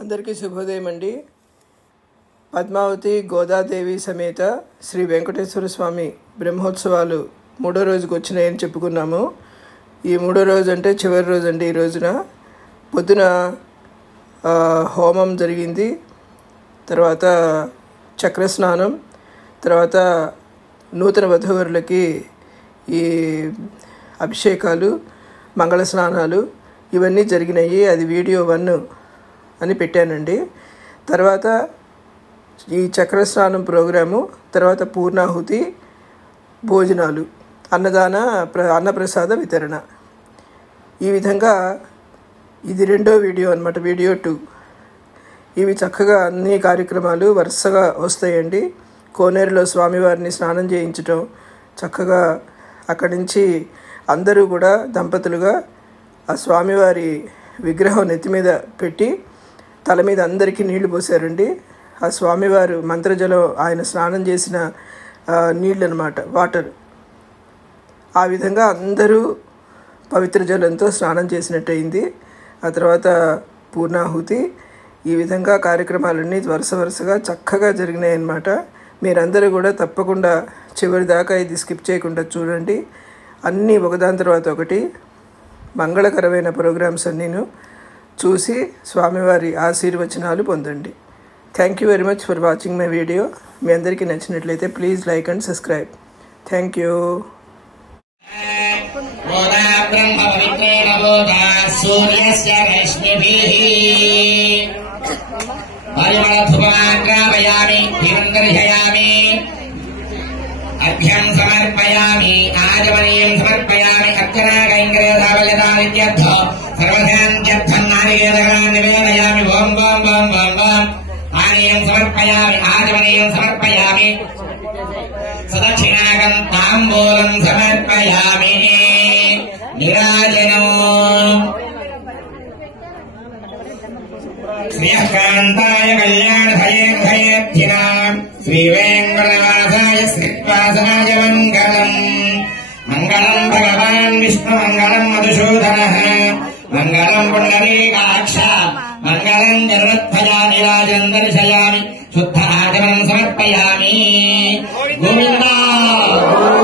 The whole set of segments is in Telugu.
అందరికీ శుభోదయం అండి. పద్మావతి గోదాదేవి సమేత శ్రీ వెంకటేశ్వర స్వామి బ్రహ్మోత్సవాలు 3వ రోజుకు వచ్చినాయని చెప్పుకున్నాము. ఈ 3వ రోజు అంటే చివరి రోజు అండి. ఈ రోజున పొద్దున హోమం జరిగింది, తర్వాత చక్రస్నానం, తర్వాత నూతన వధూవరులకి ఈ అభిషేకాలు, మంగళ స్నానాలు ఇవన్నీ జరిగినాయి. అది వీడియో 1 అని పెట్టానండి. తర్వాత ఈ చక్రస్నానం ప్రోగ్రాము, తర్వాత పూర్ణాహుతి, భోజనాలు, అన్నప్రసాద వితరణ. ఈ విధంగా ఇది 2వ వీడియో అన్నమాట, వీడియో 2. ఇవి చక్కగా అన్ని కార్యక్రమాలు వరుసగా వస్తాయండి. కోనేరులో స్వామివారిని స్నానం చేయించటం, చక్కగా అక్కడి నుంచి అందరూ కూడా దంపతులుగా ఆ స్వామివారి విగ్రహం నెత్తి మీద పెట్టి తల మీద అందరికీ నీళ్లు పోసారండి. ఆ స్వామివారు మంత్రజలం, ఆయన స్నానం చేసిన నీళ్ళు అన్నమాట, వాటర్. ఆ విధంగా అందరూ పవిత్ర జలంతో స్నానం చేసినట్టు అయింది. ఆ తర్వాత పూర్ణాహుతి. ఈ విధంగా కార్యక్రమాలన్నీ వరుసగా చక్కగా జరిగినాయి అన్నమాట. మీరందరూ కూడా తప్పకుండా చివరి దాకా ఇది స్కిప్ చేయకుండా చూడండి. అన్నీ ఒకదాని తర్వాత ఒకటి మంగళకరమైన ప్రోగ్రామ్స్ అన్నీను చూసి స్వామివారి ఆశీర్వచనాలు పొందండి. Thank you very much for watching my video. మీ అందరికీ నచ్చినట్లయితే please like and subscribe. Thank you. అభ్యం సమర్పయామి, ఆజమనీయం సమర్పయామి, అక్షరాగైంగ్రేధావలితానిత్యర్థ సర్వశాంత్యర్థం నారికేదగణాన్ని నివేదయామి. ఓం ఓం ఓం ఓం ఓం. ఆనీయం సమర్పయామి, ఆజమనీయం సమర్పయామి, సదక్షిణాగం తాంబూలం సమర్పయామి. నీరాజనం శ్రీకాంతాయ కళ్యాణభయేర్భయేర్థినాం శ్రీవేంకటవాసాయ శ్రీవాసాయ మంగళం. మంగళం భగవాన్ విష్ణు, మంగళం మధుసూదనః, మంగళం పుండరీకాక్ష, మంగళం జగద్భయా నీరాజనం దర్శయామి, శుద్ధ ఆచమనం సమర్పయామి. గోవింద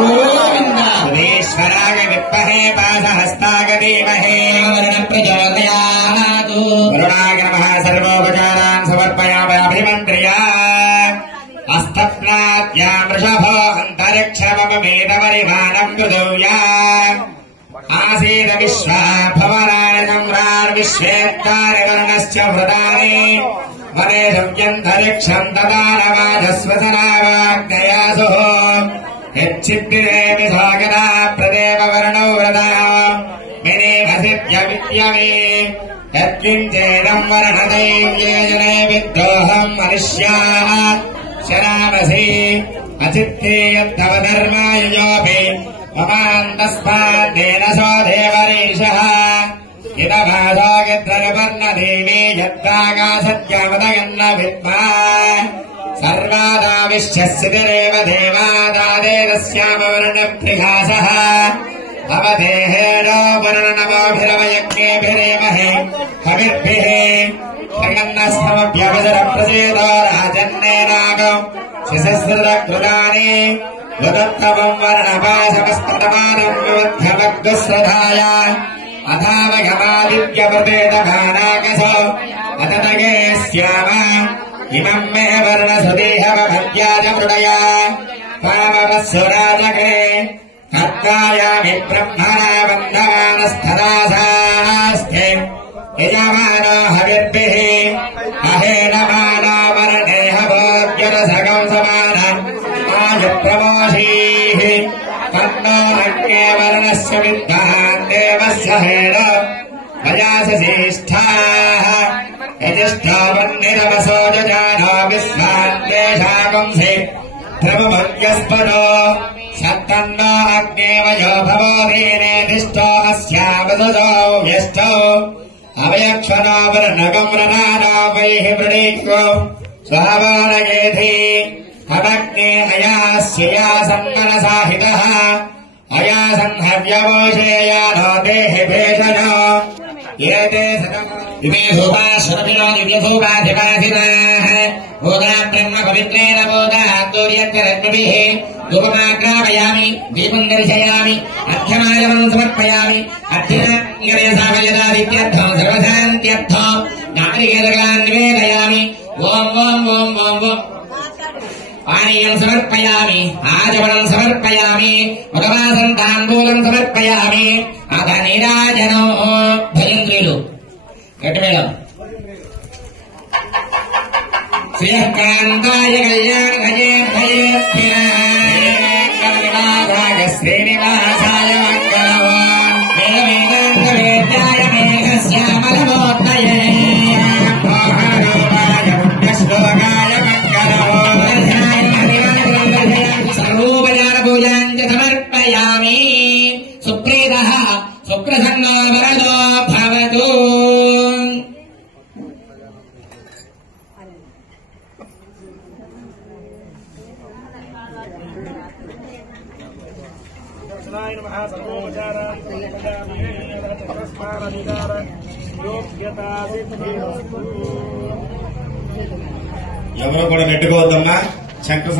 గోవింద. ఈశ్వరాయ విద్మహే పాశహస్తాయ ధీమహి తన్నో ప్రచోదయాత్. వరుణాయ నమః. సర్వోపచారాన్ సమర్పయామి. అభిమంత్ర్యా అస్తప్నాత్యా వృషభో అంతరిక్షమపమేతపరిమాణం పృథివ్యా ఆసీద విశ్వా భవనాని సమ్రార్ విశ్వేత్తాని వర్ణశ్చ వృతాని వనేదవ్యంతరిక్షం తదానవాధస్వసనావాగ్నయాసు యచ్చిద్దిరేమి సాగరా ప్రదేవ వర్ణౌ వ్రతా మినేభసిద్య విద్యమే యత్కించేదం వర్ణదైవ్యేజనే విద్రోహం మనుష్యాః శరామసి అచిత్తే యద్ధవధర్మాయుజోపి మమాంతస్మాద్దేన సో దేవరీశః ఇదమాసాగిద్రనుపర్ణదేవీ యత్తాగాసత్యవదయన్న విద్మా సర్వాదావిశ్యస్సితిరేవ దేవాదాదేదస్యామవర్ణప్రిఘాసః అవదేహేణో వర్ణనమోభిరవయజ్ఞేభిరేమహే కవిర్భిః త్రిగన్నస్తమభ్యవసర ప్రసేదో రాజన్నేనాగం శిశస్రుతకృతాని ఉదత్తమం వర్ణపాశమస్కృతమానం వివధ్యమగ్రశ్రధాయ అథావగమాదిత్యవృతేతమానాకసో అతనగే శ్యామ ఇమం మే వర్ణసుదేహమభద్యాజ మృడయా కామవస్సురాజగే కర్తాయామి బ్రహ్మణా వందమానస్థదాసాస్తే యజమానో హవిర్భిః అహేనమానో వర్ణేహ భోగ్యరసగం సమానం ఆయుప్రమోషీః తన్నో అగ్నే వర్ణస్య విద్వాన్ దేవస్య హేణ వయాసశేష్ఠాః యజిష్ఠో వన్నిరవసో జజానో విశ్వాన్వేషాగంసి ధ్రువమగ్యస్పదో సత్తన్నో అగ్నేవయో భవోధీనేతిష్టో అస్యావదుదో వ్యష్టో అవయక్షణో వర్ణగం వ్రణానో వైః వృణీక్వో స్వావానయేధి అవగ్నే అయాస్యయా సన్మనసాహితః అయాసన్హవ్యవోషేయానో దేహి భేషజో ఏతే సదమో इमे धूपा सुरभिनो दिव्यधूपाधिपाधिनाः भूता ब्रह्म पवित्रेण भूता दूर्यत्ररत्नभिः धूपमाग्रापयामि दीपं दर्शयामि अर्घ्यमालवं समर्पयामि अर्थिनाङ्गरेसाभयदादित्यर्थं सर्वशान्त्यर्थं नारिकेलकान् निवेदयामि ॐ ॐ ॐ ॐ ॐ पानीयं समर्पयामि आचमनं समर्पयामि भगवासं ताम्बूलं समर्पयामि अथ नीराजनो भजन्त्रीलु गट्टिमेळं श्रीकान्ताय कल्याणभयेभ्यः श्रीनिवासाय मङ्गलम् वेदवेदान्तवेद्याय मेघश्यामलमूर्तये मोहरूपाय पुण्यश्लोकाय मङ्गलम् सर्वोपचारपूजाञ्च समर्पयामि सुप्रीतः सुप्रसन्नो वरदो भवतु ఎవరు కూడా నెట్టుకోవద్దమ్మా శంకర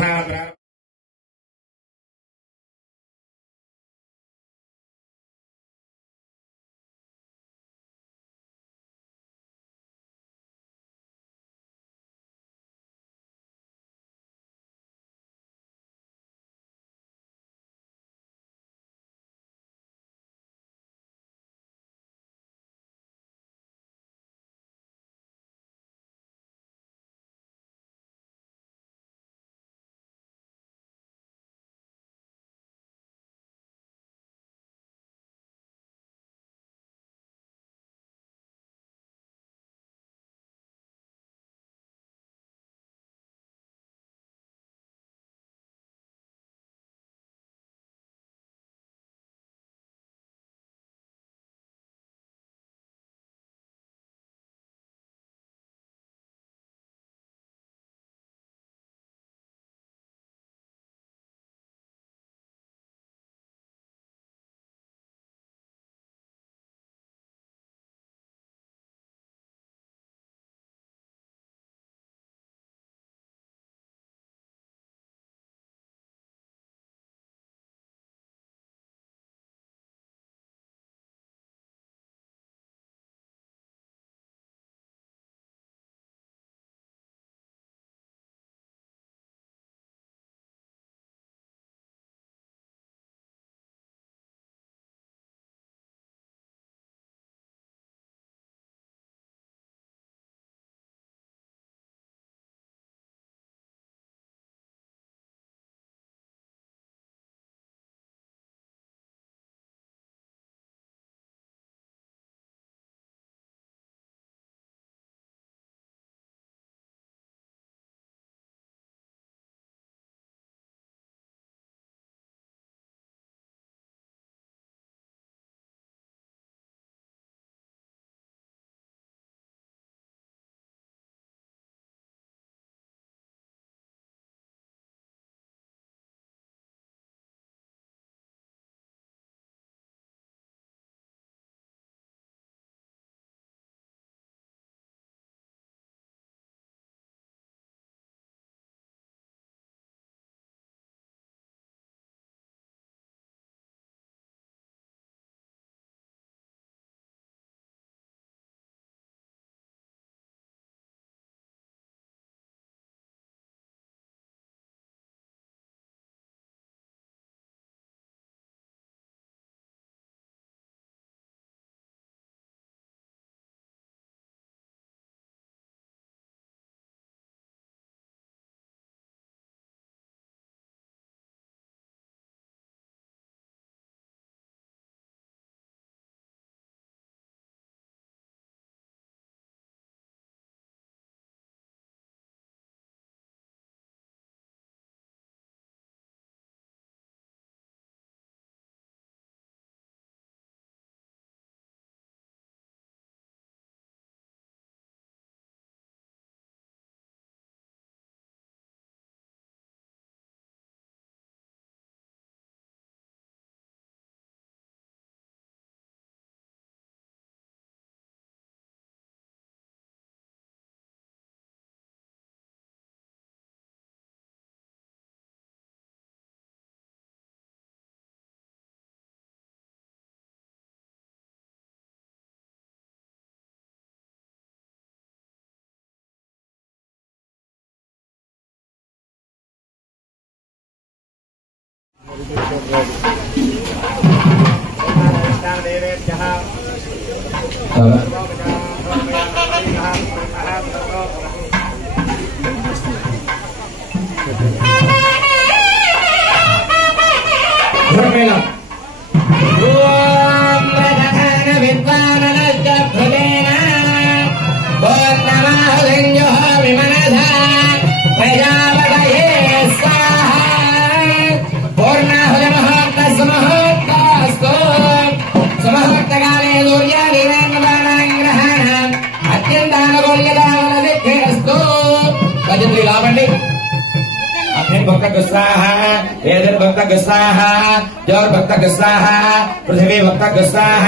पृथ्वी भक्त गुस्साह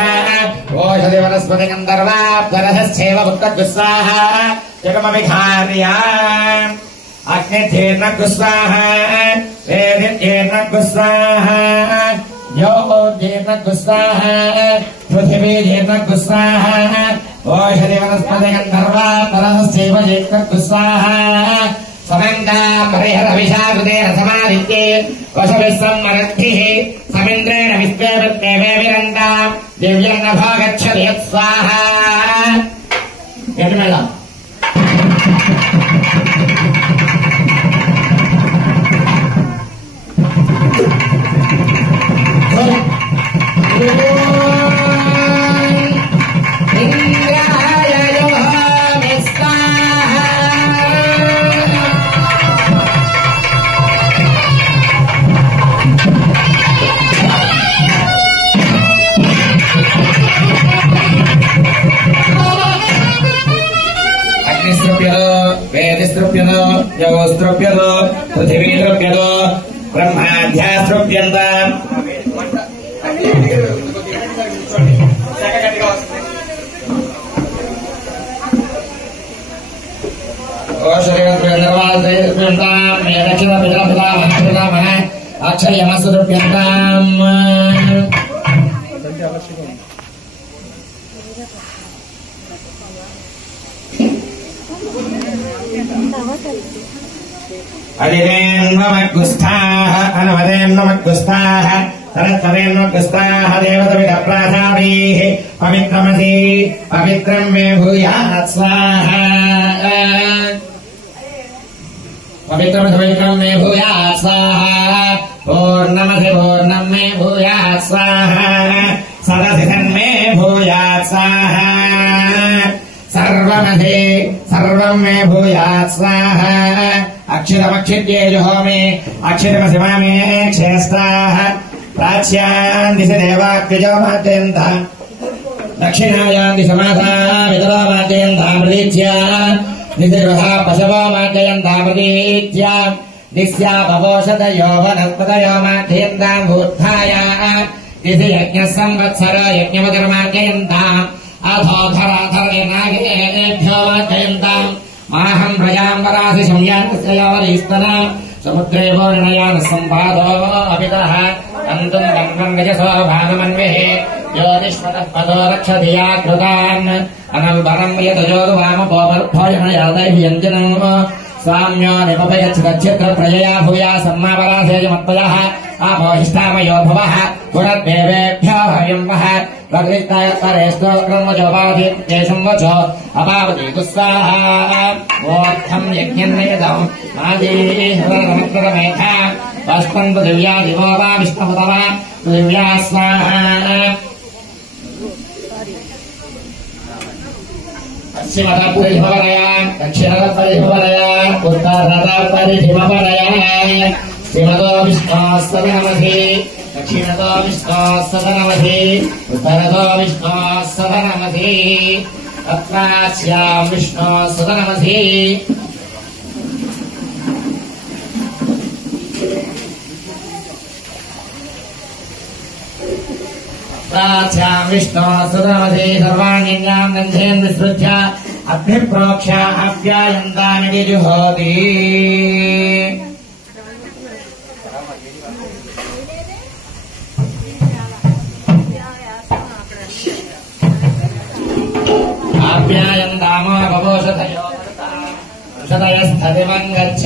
ओषधि वनस्पति गंधर्वा सरहस्यैव भक्त गुस्साह जगमविधार्या अग्निर्जीर्ण गुस्साह वेदिर्जीर्ण गुस्साह यो जीर्ण गुस्साह पृथ्वी जीर्ण गुस्साह ओषधि वनस्पति गंधर्वा सरहस्यैव जीर्ण गुस्साह समन्ता परिहर विशाकृतेन समादित्ये वसुभिस्सम्मरद्भिः समिन्द्रेण विश्वेवृत्तेवे विरन्ता दिव्येन भागच्छति यत्स्वाहा यतिमेळ वेदिस्त्रप्यतो योस्त्रप्यतो पृथिवीत्रप्यतो ब्रह्माध्यास्त्रप्यन्त अक्षयमस्त्रप्यन्ताम् अधिरेन्वमग्गुस्थाः अनवदेन्वमग्गुस्थाः सरत्वरेन्वग्गुस्थाः देवतविदप्रासादैः पवित्रमसि पवित्रम् मे भूयात् स्वाहा पवित्रम् मे भूयात् स्वाहा पूर्णमसि पूर्णम् मे भूयात् स्वाहा सदसि सन्मे भूयात् स्वाहा सर्वमधे सर्वम् मे भूयात् स्वाहा अक्षितमक्षित्ये जुहोमि अक्षितमसि मामे क्षेस्ताः प्राच्याम् दिशि देवाग्निजो माद्यन्ता दक्षिणायाम् दिशि माता वितरो माद्यन्ता मृदीत्या दिशिर्वधा पशवो माद्यन्ता मृदीत्या दिस्या भवोषधयो वनस्पतयो माद्यन्ताम् भूत्थाया दिशि यज्ञः संवत्सर यज्ञमतिर्माद्यन्ताम् अथो धराधरेणागिरेभ्यो माद्यन्ताम् माहम् प्रजाम् वरासि संयान्तस्ययोरीस्तन समुद्रे वोर्णयान सम्पादो अपितः अन्तम् गङ्गम् यजसो भागमन्विः ज्योतिष्पदः पदो रक्षधिया कृतान् अनल्बरम् यतजोरुवामपोपर्थोजनयादैर्व्यञ्जनम् स्वाम्यो निपपयच्छिदच्छिद्र प्रजया भूया सम्मापरासेजमत्पयः आपोहिष्ठामयो भवः पुरद्देवेभ्यो हव्यम् वः प्रकृष्टपरेष्टोक्रमजोपाधिशम् वचो अपावति कुस्वाहा वोर्थम् यज्ञन्नियतम् आदिमेधा वस्पन् पृथिव्या दिवो वा विष्णुपत वा पृथिव्या स्वाहा पश्चिमतः परिहिमपरया दक्षिणतः परिहिमपरया उत्तरतः परिहिमपरया श्रीमतो विष्णोः सदनमसि दक्षिणतो विष्णोः सदनमसि उत्तरतो विष्णोः सदनमसि तत्रास्याम् विष्णोः सदनमसि तत्रास्याम् विष्णोः सदनमसि सर्वाण्यज्ञाम् गन्धेन विसृज्य अभ्यप्रोक्ष्य अव्यायन्तामिति जुहोति आप्यायन्तामो भवोषधयो षदयस्थदिवम् गच्छ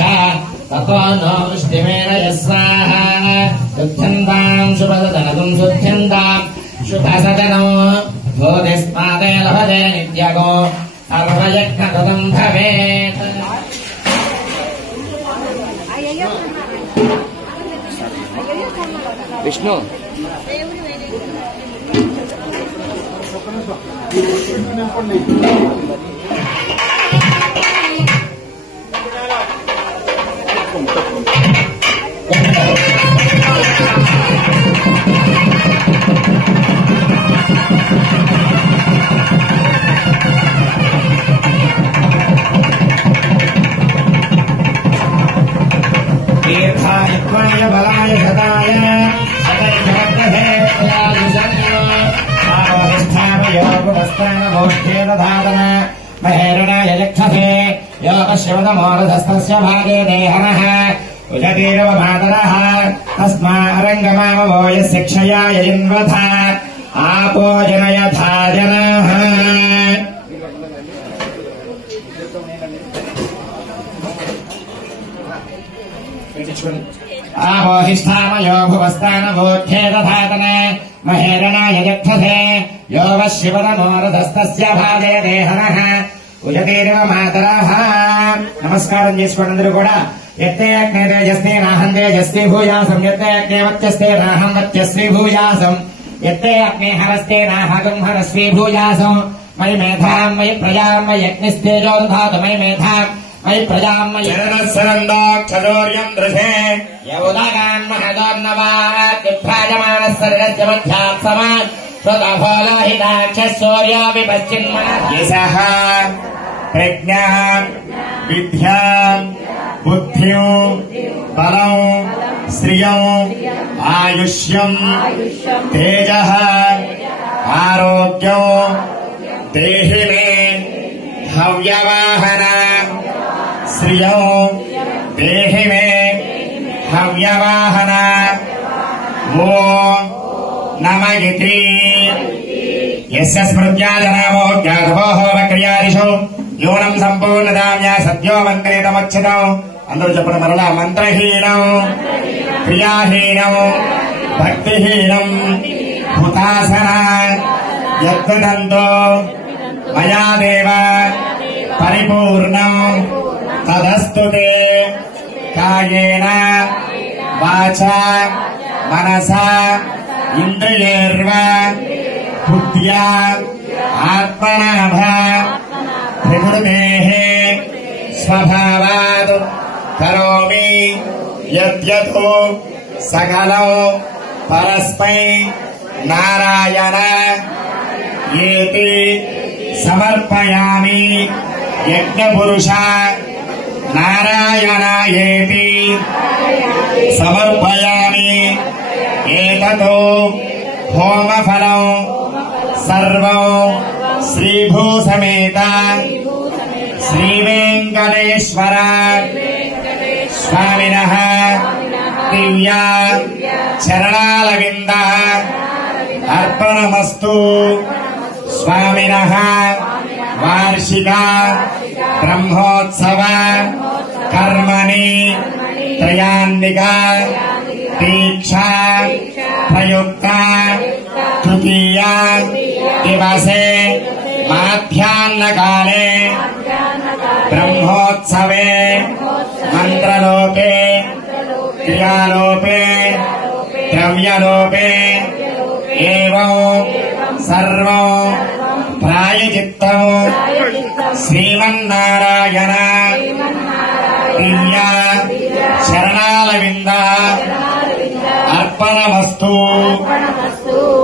ततो नो वृष्टिमेन यस्वाहा शुद्धन्ताम् शुभदनम् शुद्धन्ताम् शुभसदनो भूतिस्मादे लभते नित्यगो सर्वयज्ञकृतम् भवेत् विष्णु दीर्घायुत्वाय बलाय शताय महेरणाय यक्षसे योगशिवतमोरधस्तस्य भागे देहनः उजतीरवमातरः तस्मारङ्गमामवो यस्य क्षयाय जिन्वथ आपो जनयथा जनः आहोहिष्ठामयो भुवस्तानभूध्ये दधातन महेरणाय यक्षसे योगः शिवतमोरधस्तस्य भागे देहनः उजतीरिव मातरः नमस्कारं చేసుకోండి అందరూ కూడా యత్తే అగ్నే తేజస్తే నాహం తేజస్వి భూయాసం యత్తే అగ్నే వత్యస్తే నాహం వత్యస్వి భూయాసం యత్తే అగ్నే హరస్తే నాహగం హరస్వి భూయాసం మయి మేధాం మయి ప్రజాం మయి అగ్నిస్తేజో దధాతు మయి మేధాం మయి ప్రజాం మయి చరణస్సరందాక్షదోర్యం దృశే యౌదాగాన్ మహదోర్నవాత్ విభ్రాజమానః సర్గస్య మధ్యాత్ సమాన్ సూర్యో విపశ్చిన్మనః ప్రజ్ఞా విద్యా బుద్ధిం బలం శ్రియం ఆయుష్యం తేజః ఆరోగ్యం దేహి మే హవ్యవాహన శ్రియం దేహి మే హవ్యవాహన ఓం నమగితి यस्य स्मृत्याजनामो ज्ञातवोः वक्रियादिषु यूनं सम्पूर्णदाम्या सद्यो मन्त्रेतमच्युतौ అందరూ చెప్పండి మరలా మంత్రహీనం క్రియాహీనం భక్తిహీనం హుతాసన యద్వదంతో మయా దేవ పరిపూర్ణం తదస్తు తే కాయేన వాచా మనసా ఇంద్రియైర్వా బుద్ధ్యా ఆత్మనాభ ప్రకృతేః స్వభావాత్ కరోమి యద్యత్ సకలం పరస్మై నారాయణ ఏతి సమర్పయామి యజ్ఞపురుష నారాయణ ఏతి సమర్పయామి ఏతతో హోమఫలం సర్వం శ్రీభూ సమేత శ్రీ వెంకటేశ్వర స్వామినః దివ్య చరణారవింద అర్పణమస్తు స్వామినః వార్షిక బ్రహ్మోత్సవ కర్మణి త్రయాన్నిక దీక్షా ప్రయుక్త తృతీయ దివసే మాధ్యాహ్నకాలే బ్రహ్మోత్సవే మంత్రలోపే క్రియాలోపే ద్రవ్యలోపే ఏవం సర్వం ప్రాయచిత్తం శ్రీమన్నారాయణ దివ్య శరణారవింద అర్పణమస్తు.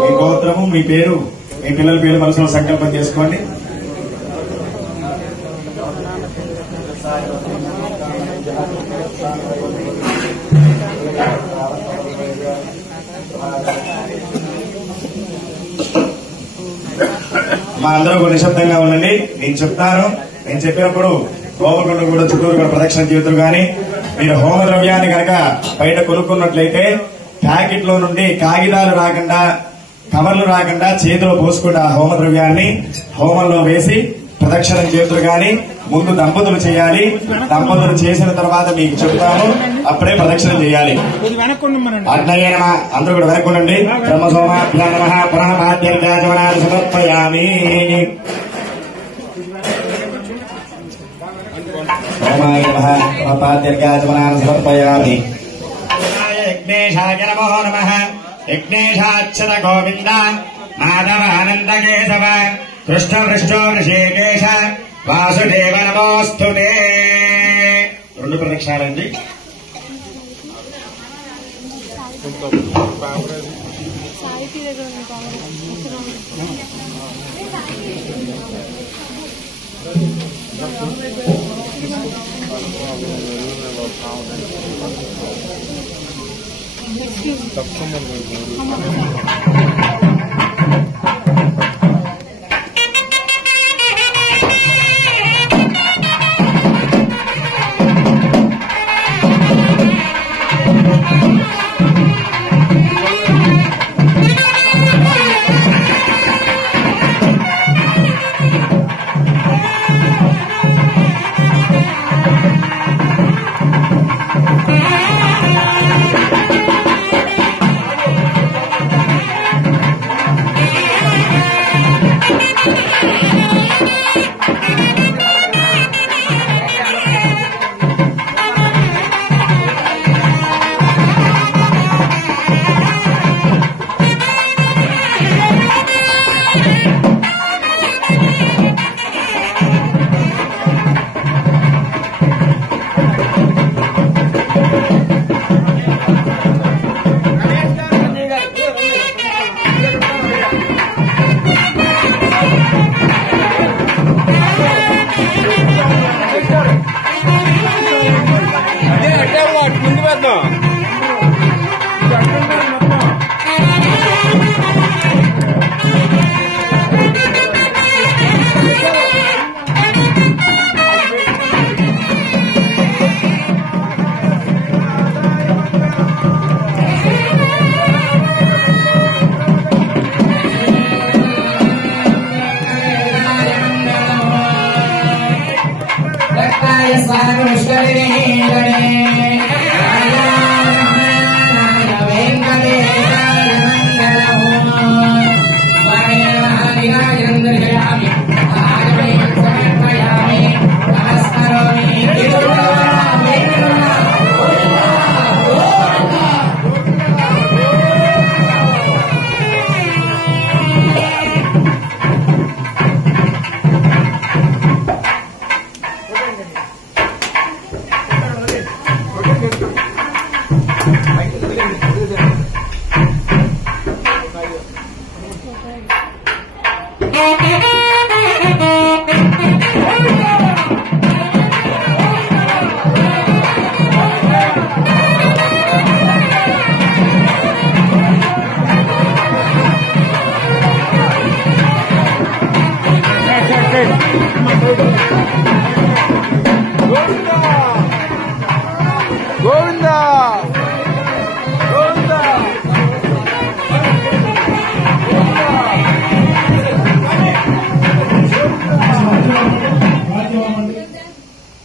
మీ గోత్రము, మీ పేరు, మీ పిల్లల పేరు మనసులో సంకల్పం చేసుకోండి. మా అందరూ నిశ్శబ్దంగా ఉండండి. నేను చెప్తాను, నేను చెప్పినప్పుడు గోపకొండ కూడా చుట్టూరు కూడా ప్రదక్షిణ జీవితులు గాని మీరు హోమ ద్రవ్యాన్ని కనుక బయట కొనుక్కున్నట్లయితే ప్యాకెట్ లో నుండి కాగితాలు రాకుండా, కవర్లు రాకుండా చేతిలో పోసుకుంటే ఆ హోమ ద్రవ్యాన్ని హోమంలో వేసి ప్రదక్షిణం చేతులు గాని ముందు దంపతులు చేయాలి. దంపతులు చేసిన తర్వాత మీకు చెప్తాను, అప్పుడే ప్రదక్షిణం చేయాలి. అగ్నయే నమః. అందరూ కూడా వెనక్కుండండి. బ్రహ్మసోమాభ్యా నమః. పునః పాద్యర్గాజమనాన్ని సమర్పయామి. ఓమాయ నమః. పునః పాద్యర్గాజమనాన్ని సమర్పయామి. యజ్ఞేశాయ నమో నమః. యజ్ఞేశాచ్యుత గోవింద మాధవానంద కేశవ కృష్ణ వృష్ణో ఋషికేశ వాసుదేవ నమోస్తుతే. 2 ప్రదక్షిణాలండి.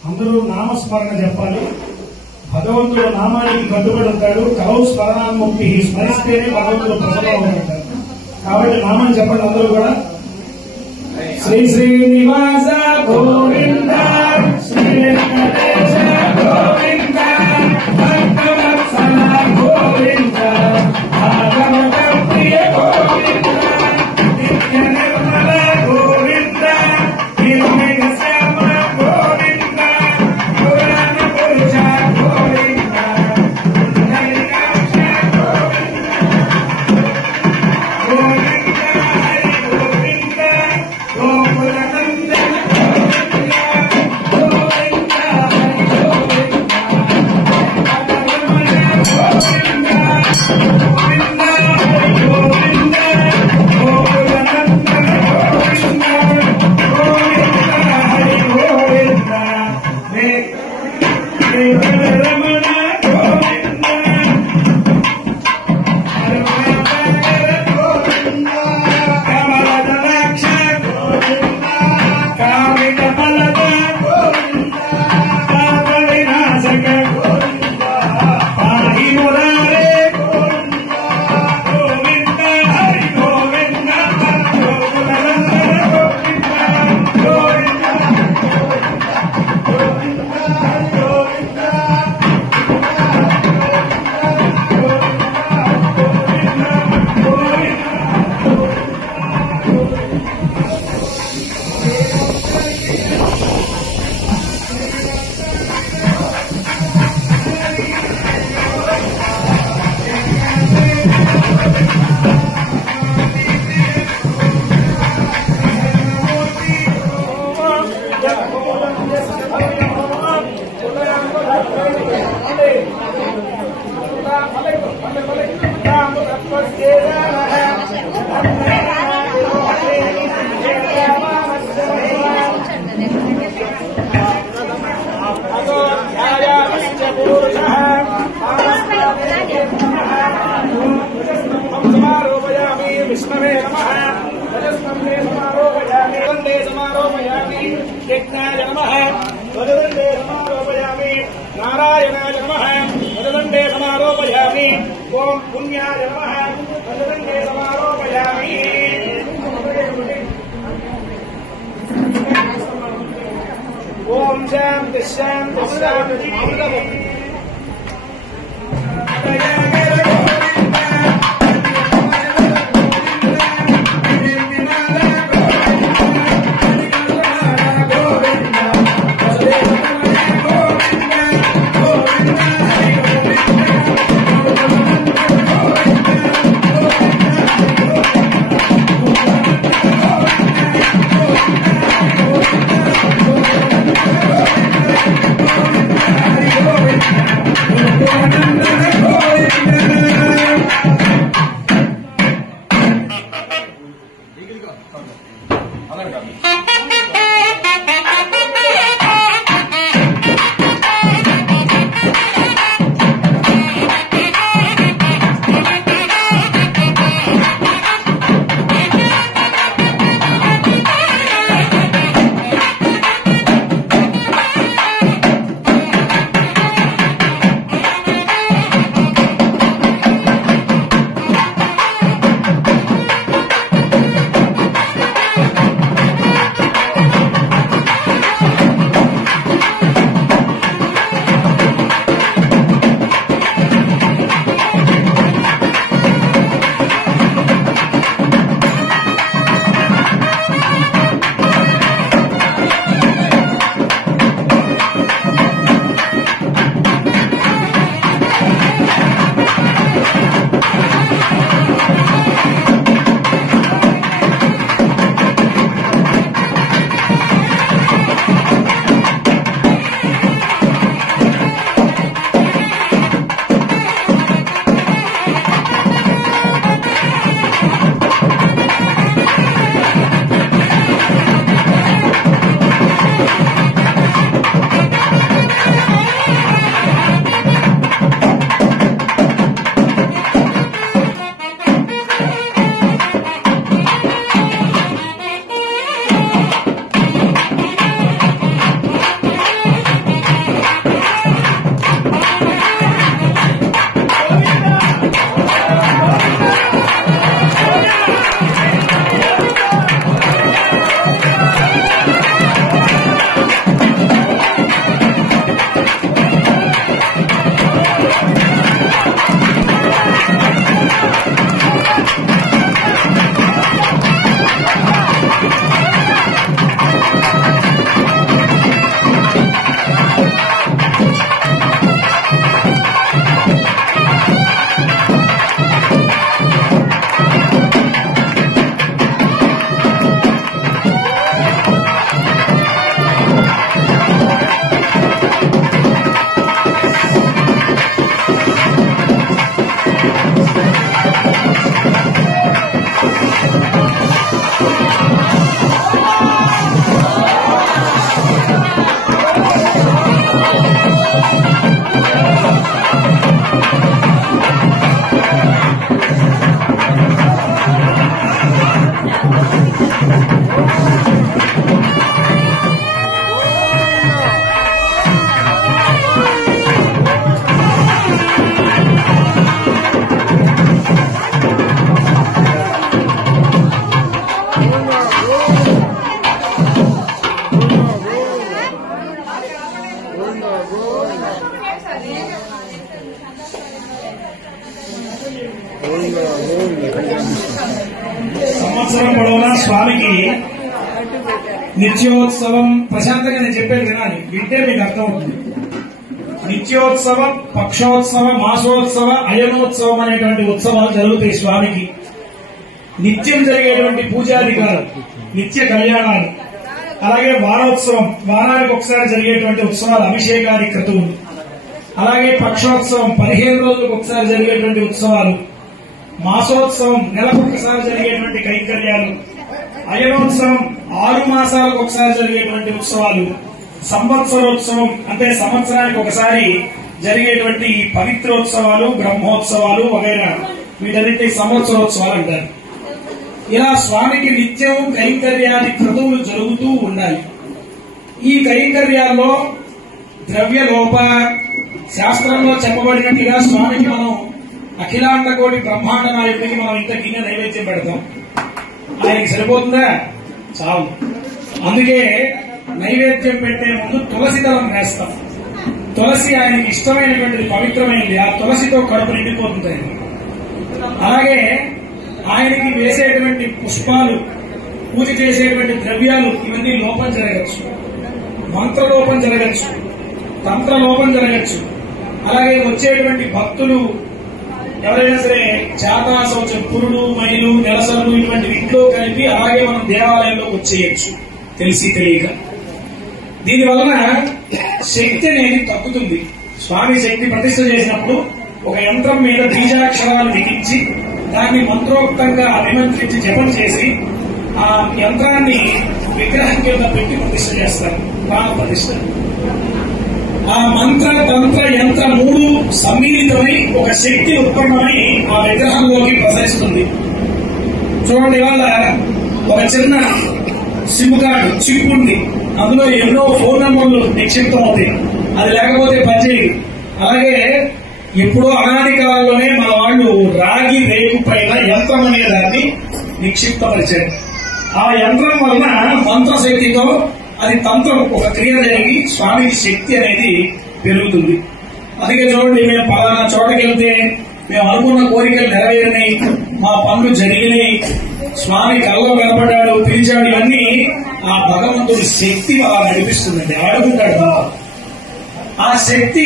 అందరూ నామస్మరణ చెప్పాలి. భగవంతుడు నామానికి కట్టుబడి ఉంటాడు. కలౌ స్మరణాన్ముక్తి, స్మరిస్తేనే భగవంతుడు ప్రసన్నం ఉంటాడు. కాబట్టి నామాన్ని చెప్పండి అందరూ కూడా. శ్రీ శ్రీనివాస గోవింద, శ్రీ వెంకటేశ గోవింద, భక్తవత్సల గోవింద, భాగవత ప్రియ గోవింద, నిత్య నిర్మల గోవింద, నిర్మల శ్యామ గోవింద, పురాణ పురుష గోవింద, పుండరీకాక్ష గోవింద, గోవింద హరి గోవింద, గోకుల నందన గోవింద, नमः वददण्डे समारोपयामि नारायणाय नमः वददण्डे समारोपयामि ओम पुण्याय नमः वददण्डे समारोपयामि ओम शांति शांति शांति సంవత్సరం పొడవునా స్వామికి నిత్యోత్సవం ప్రశాంతంగా నేను చెప్పేది వినాలి, వింటే మీకు అర్థమవుతుంది. నిత్యోత్సవ, పక్షోత్సవ, మాసోత్సవ, అయనోత్సవం అనేటువంటి ఉత్సవాలు జరుగుతాయి స్వామికి. నిత్యం జరిగేటువంటి పూజాధికారులు, నిత్య కళ్యాణాలు, అలాగే వారోత్సవం, వారానికి ఒకసారి జరిగేటువంటి ఉత్సవాలు, అభిషేకాది క్రతువులు, అలాగే పక్షోత్సవం 15 రోజులకు ఒకసారి జరిగేటువంటి ఉత్సవాలు, మాసోత్సవం నెలకొకసారి జరిగేటువంటి కైంకర్యాలు, అయనోత్సవం 6 మాసాలకు ఒకసారి జరిగేటువంటి ఉత్సవాలు, సంవత్సరోత్సవం అంటే సంవత్సరానికి ఒకసారి జరిగేటువంటి పవిత్రోత్సవాలు, బ్రహ్మోత్సవాలు వగైరా వీటన్నిటి సంవత్సరోత్సవాలు అంటారు. ఇలా స్వామికి నిత్యం కైంకర్యాది క్రతువులు జరుగుతూ ఉండాలి. ఈ కైంకర్యాల్లో ద్రవ్యలోప శాస్త్రంలో చెప్పబడినట్టుగా స్వామికి మనం అఖిలాండ కోటి బ్రహ్మాండ నాయకుడికి మనం ఇంత గిన్నె నైవేద్యం పెడతాం. ఆయనకి సరిపోతుందా? చాలు. అందుకే నైవేద్యం పెట్టే ముందు తులసి దళం వేస్తాం. తులసి ఆయనకి ఇష్టమైనటువంటిది, పవిత్రమైనది. ఆ తులసితో కడుపు నిండిపోతుంది. అలాగే ఆయనకి వేసేటువంటి పుష్పాలు, పూజ చేసేటువంటి ద్రవ్యాలు ఇవన్నీ లోపం జరగచ్చు, మంత్రలోపం జరగచ్చు, తంత్రలోపం జరగచ్చు. అలాగే వచ్చేటువంటి భక్తులు ఎవరైనా సరే చేతా శౌచం, పురుడు, మైలు, నెలసరులు ఇటువంటి ఇంట్లో కలిపి అలాగే మనం దేవాలయంలో వచ్చేయచ్చు తెలిసి తెలియక. దీనివలన శక్తి అనేది తగ్గుతుంది. స్వామి శక్తి ప్రతిష్ఠ చేసినప్పుడు ఒక యంత్రం మీద బీజాక్షరాలు లిఖించి దాన్ని మంత్రోక్తంగా అభిమంత్రించి జపం చేసి ఆ యంత్రాన్ని విగ్రహం కింద పెట్టి ప్రతిష్ఠ చేస్తారు, ప్రాణ ప్రతిష్ఠ. ఆ మంత్ర తంత్ర యంత్ర మూడు సమ్మిళితమై ఒక శక్తి ఉత్పన్నమై ఆ విగ్రహంలోకి ప్రసరిస్తుంది. చూడండి, ఇవాళ ఒక చిన్న సిమ్ కార్డు చిప్ ఉంది, అందులో ఎన్నో ఫోన్ నంబర్లు నిక్షిప్తం అవుతాయి. అది లేకపోతే పనిచేయదు. అలాగే ఎప్పుడో అనాది కాలంలోనే మన వాళ్ళు రాగి రేకు పైన యంత్రం అనే దాన్ని నిక్షిప్తపరిచారు. ఆ యంత్రం వలన మంత్రశక్తితో అది తంత్రం ఒక క్రియ జరిగి స్వామికి శక్తి అనేది పెరుగుతుంది. అందుకే చూడండి, మేము పలానా చోటకి వెళ్తే మేము అనుకున్న కోరికలు నెరవేరినాయి, మా పనులు జరిగినాయి, స్వామి కళ్ళలో కనపడ్డాడు, పిలిచాడు, ఇవన్నీ ఆ భగవంతుడి శక్తి అలా నడిపిస్తుందండి. ఆడుకుంటాడు. ఆ శక్తి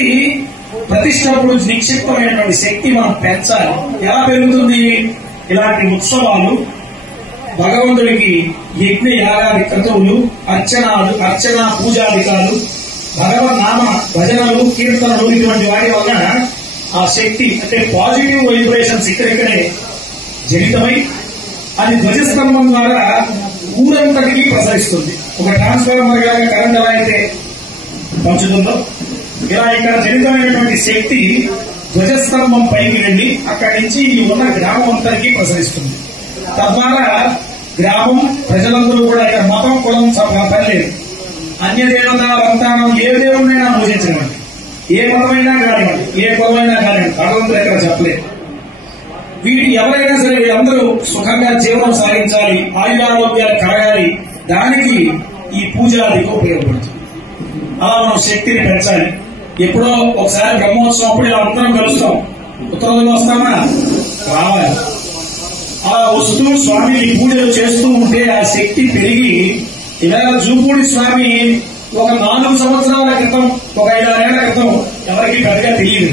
ప్రతిష్టప్పుడు నిక్షిప్తమైనటువంటి శక్తి మనం పెంచాలి. ఎలా పెరుగుతుంది? ఇలాంటి ఉత్సవాలు, భగవంతుడికి యజ్ఞ యాగాది క్రతువులు, అర్చనా పూజాధికాలు, భగవన్ నామ భజనలు, కీర్తనలు ఇటువంటి వాటి వలన ఆ శక్తి అంటే పాజిటివ్ వైబ్రేషన్స్ ఇక్కడిక్కడే జనితమై అది ధ్వజస్తంభం ద్వారా ఊరంతటికి ప్రసరిస్తుంది. ఒక ట్రాన్స్ఫార్మర్ లాగా కరెంట్ ఎలా అయితే పంచుతుందో ఇలా ఇక్కడ జనితమైనటువంటి శక్తి ధ్వజస్తంభం పైకి వెళ్లి అక్కడి నుంచి ఉన్న గ్రామం అంతటికీ ప్రసరిస్తుంది. తద్వారా గ్రామం ప్రజలందరూ కూడా ఇక్కడ మతం కులం పని లేదు, అన్యదేవత వంతానం ఏ దేవుడినైనా పూజించనివ్వండి, ఏ మతమైనా కానివ్వండి, ఏ కులమైనా కానివ్వండి, భగవంతుడు ఎక్కడ చెప్పలేదు. వీటి ఎవరైనా సరే వీళ్ళందరూ సుఖంగా జీవనం సాగించాలి, ఆయురారోగ్యాలు కలగాలి, దానికి ఈ పూజాదికి ఉపయోగపడుతుంది. అలా మనం శక్తిని పెంచాలి. ఎప్పుడో ఒకసారి బ్రహ్మోత్సవం అప్పుడు ఇలా అందరం కలుస్తాం, ఉత్తరాలు వస్తామా? రావాలి. అలా వస్తూ స్వామిని పూజలు చేస్తూ ఉంటే ఆ శక్తి పెరిగి ఇలా జూపూడి స్వామి ఒక 4 సంవత్సరాల క్రితం, ఒక 5-6 ఏళ్ల క్రితం ఎవరికి పెద్దగా తెలియదు.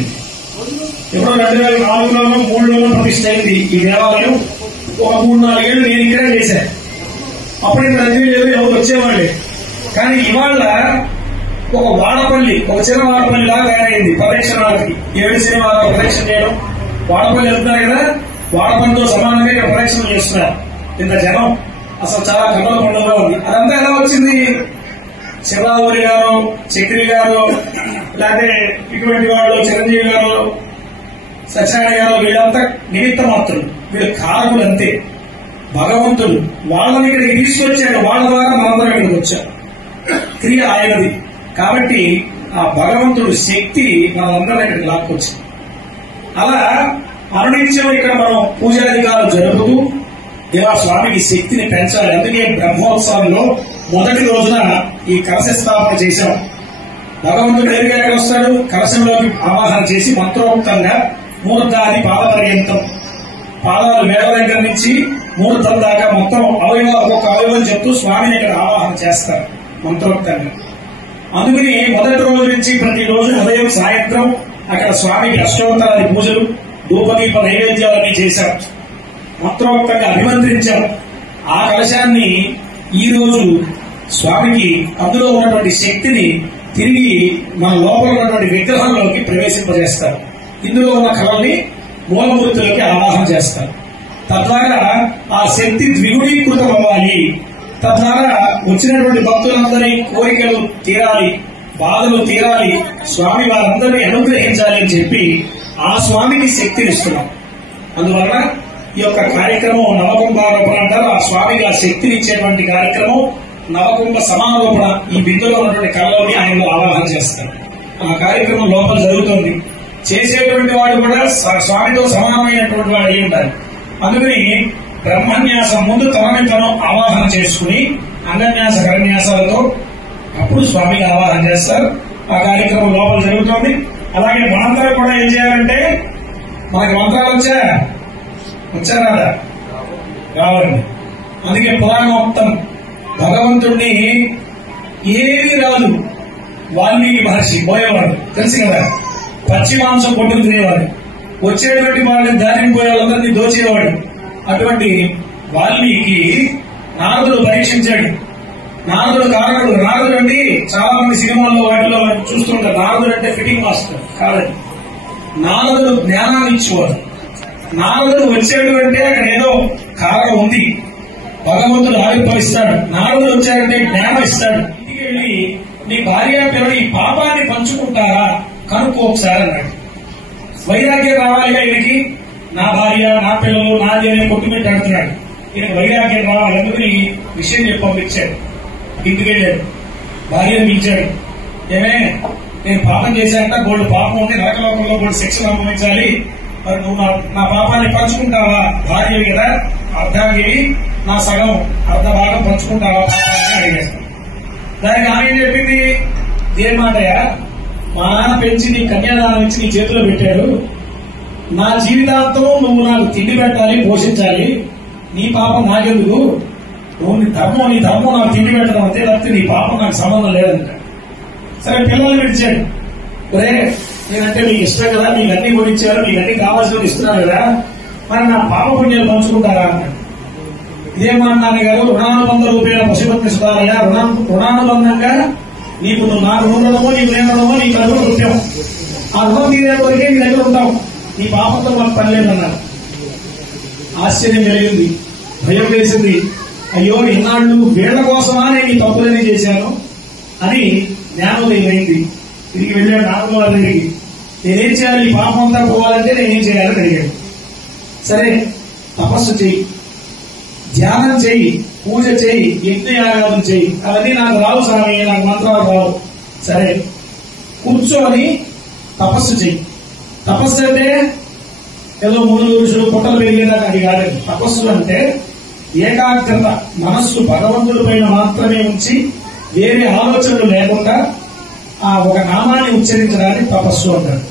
ఎప్పుడో 2004లోనో 2003లోనో ప్రతిష్ఠ అయింది ఈ దేవాలయం. ఒక 3-4 ఏళ్లు నేను ఇక్కడే చేశాను. అప్పుడు ఇక్కడ లేదు, ఎవరు వచ్చేవాళ్ళే. కానీ ఇవాళ ఒక వాడపల్లి, ఒక చిన్న వాడపల్లి లాగా తయారైంది. ప్రదక్షిణాలకి 7 సినిమాలు ప్రదక్షిణ చేయడం, వాడపల్లి వెళ్తున్నారు కదా, వాడపల్లితో సమానంగా ఇక్కడ ప్రదక్షిణ చేస్తున్నారు. ఇంత జనం అసలు చాలా కన్నుల పండుగగా ఉంది. అదంతా ఎలా వచ్చింది? శివరావురి గారు, చక్రి గారు, లేకపోతే ఇటువంటి వాళ్ళు, చిరంజీవి గారు, సత్యనారాయణ గారు, వీళ్ళంతా నిమిత్త మాత్రులు, వీళ్ళు కారకులు అంతే. భగవంతుడు వాళ్ళని ఇక్కడికి తీసుకొచ్చాడు, వాళ్ళ ద్వారా మనందరం ఇక్కడికి వచ్చాం. క్రియ ఆయనది. కాబట్టి ఆ భగవంతుడు శక్తి మనందరం ఇక్కడికి లాక్కొచ్చింది. అలా అనునిత్యం ఇక్కడ మనం పూజాధికారులు జరుపుతూ ఇలా స్వామికి శక్తిని పెంచాలి. అందుకే బ్రహ్మోత్సవంలో మొదటి రోజున ఈ కలశ స్థాపన చేశాం. భగవంతుడు నేరుగా ఎక్కడ వస్తాడు? కలశంలోకి ఆవాహన చేసి మంత్రోక్తంగా మూర్ధాది పాదపర్యంతం, పాదాలు వేల దగ్గర నుంచి మూర్ధం దాకా మొత్తం అవయవాలు, ఒక్కొక్క అవయవం చెప్తూ స్వామిని ఇక్కడ ఆవాహన చేస్తారు మంత్రోక్తంగా. అందుకని మొదటి రోజు నుంచి ప్రతిరోజు ఉదయం సాయంత్రం అక్కడ స్వామికి అష్టోత్తరాది పూజలు, ధూపదీప నైవేద్యాలన్నీ చేశాం, మంత్రోక్తంగా అభిమంత్రించాం. ఆ కలశాన్ని ఈ రోజు స్వామికి అందులో ఉన్నటువంటి శక్తిని తిరిగి మన లోపల ఉన్నటువంటి విగ్రహంలోకి ప్రవేశింపజేస్తారు. ఇందులో ఉన్న కళల్ని మూలమూర్తులకి ఆవాహన చేస్తారు. తద్వారా ఆ శక్తి ద్విగుణీకృతం అవ్వాలి. తద్వారా వచ్చినటువంటి భక్తులందరి కోరికలు తీరాలి, బాధలు తీరాలి, స్వామి వారందరినీ అనుగ్రహించాలి అని చెప్పి ఆ స్వామికి శక్తినిస్తున్నాం. అందువల్ల ఈ యొక్క కార్యక్రమం నవకుంభారోపణ అంటారు. ఆ స్వామికి ఆ శక్తినిచ్చేటువంటి కార్యక్రమం నవకుంభ సమారోపణ ఈ బిందులో ఉన్నటువంటి కళలోని ఆయన ఆవాహన చేస్తారు. ఆ కార్యక్రమం లోపల జరుగుతుంది. చేసేటువంటి వాడు కూడా స్వామితో సమానమైనటువంటి వాడు అయి ఉండాలి. అందుకని బ్రహ్మన్యాసం ముందు తనని తను ఆవాహన చేసుకుని అంగన్యాస కరన్యాసాలతో అప్పుడు స్వామికి ఆవాహన చేస్తారు. ఆ కార్యక్రమం లోపల జరుగుతుంది. అలాగే మనందరూ కూడా ఏం చేయాలంటే, మనకి మంత్రాలు వచ్చారా రావండి. అందుకే పురాణోక్తం భగవంతుడిని ఏమీ రాదు వాల్మీకి మహర్షి పోయేవాడు తెలుసు కదా, పచ్చి మాంసం కొట్టుకు తినేవాడు, వచ్చేటువంటి వాళ్ళని దారిని పోయే వాళ్ళందరినీ దోచేవాడు. అటువంటి వాల్మీకి నారదుడు పరీక్షించాడు. నారదుడు కారణుడు. నారదుడు అంటే చాలా మంది సినిమాల్లో వాటిలో చూస్తుంటారు, నారదుడు అంటే ఫిట్టింగ్ మాస్టర్ కాదండి. నారదుడు జ్ఞానాన్ని ఇచ్చేవాడు. నారదుడు వచ్చాడు అంటే అక్కడ ఏదో కారణం ఉంది, భగవంతుడు ఆవిర్భవిస్తాడు. నారదుడు వచ్చాడంటే జ్ఞానం ఇస్తాడు. ఇంటికి వెళ్లి నీ భార్య పిల్లలు ఈ పాపాన్ని పంచుకుంటారా కనుక్కో ఒకసారి అన్నాడు. వైరాగ్యం రావాలిగా ఈయనకి, నా భార్య నా పిల్లలు నాది అనే కొట్టుమిట్టు అంటున్నాడు. ఈయనకు వైరాగ్యం రావాలి. అందుకని విషయం చెప్పి పంపించాడు. ఇంటికి వెళ్ళాడు, భార్యను పిలిచాడు. ఏమే నేను పాపం చేశాక గోల్డ్ పాపం ఉంటే నరకలోకంలో గోల్డ్ శిక్షలు అనుభవించాలి, మరి నువ్వు నా పాపాన్ని పంచుకుంటావా? భార్య కదా అర్ధాంగివి, నా సగం అర్ధ భాగం పంచుకుంటావా అని అడిగేస్తాను. దానికి ఆమె ఏం చెప్పింది, ఏం మాటయా, మా నాన్న పెంచి నీ కన్యాదానం ఇచ్చి నీ చేతిలో పెట్టాడు, నా జీవితాంతం నువ్వు నాకు తిండి పెట్టాలి, పోషించాలి, నీ పాపం నాకెందుకు, నువ్వు నీ ధర్మం నాకు తిండి పెట్టడం అంతే, లేకపోతే నీ పాపం నాకు సంబంధం లేదంట. సరే పిల్లల్ని పిలిచాడు. ఒరే నేనంటే మీకు ఇష్టం కదా, మీకు అన్ని కొనిచ్చారు, మీకు అన్ని కావాల్సినవి ఇస్తున్నారు కదా, మరి నా పాప పుణ్యాలు పంచుకుంటారా అన్నాడు. ఇదేమా నాన్నగారు, రుణానుబంధ రూపేణ పశుపత్ని సుధారయ్య, రుణానుబంధంగా నీకు నా రుణమో నీకు నేను రుణమో నీకు అడుగు నృత్యం, ఆ రుణం తీరే వరకే నీ దగ్గర ఉంటాం, నీ పాపంతో మాకు పని లేదన్నారు. ఆశ్చర్యం కలిగింది, భయం వేసింది. అయ్యో ఇన్నాళ్ళు వీళ్ల కోసమా నేను ఈ తప్పులన్నీ చేశాను అని జ్ఞానోదయం అయింది. తిరిగి వెళ్ళాడు నారదుల వారి దగ్గరికి. నేనేం చేయాలి, ఈ పాపం అంతా పోవాలంటే నేనేం చేయాలని అడిగాడు. సరే తపస్సు చెయ్యి, ధ్యానం చెయ్యి, పూజ చెయ్యి, యజ్ఞయాగాలు చెయ్యి, అవన్నీ నాకు రావు స్వామి, నాకు మంత్రాలు రావు. సరే కూర్చొని తపస్సు చెయ్యి. తపస్సు అంటే ఏదో మునులు ఋషులు పుట్టలు పెరిగేదాకా అది కాదండి. తపస్సు అంటే ఏకాగ్రత, మనస్సు భగవంతుడి పైన మాత్రమే ఉంచి వేరే ఆలోచనలు లేకుండా ఆ ఒక నామాన్ని ఉచ్చరించడానికి తపస్సు అంటారు.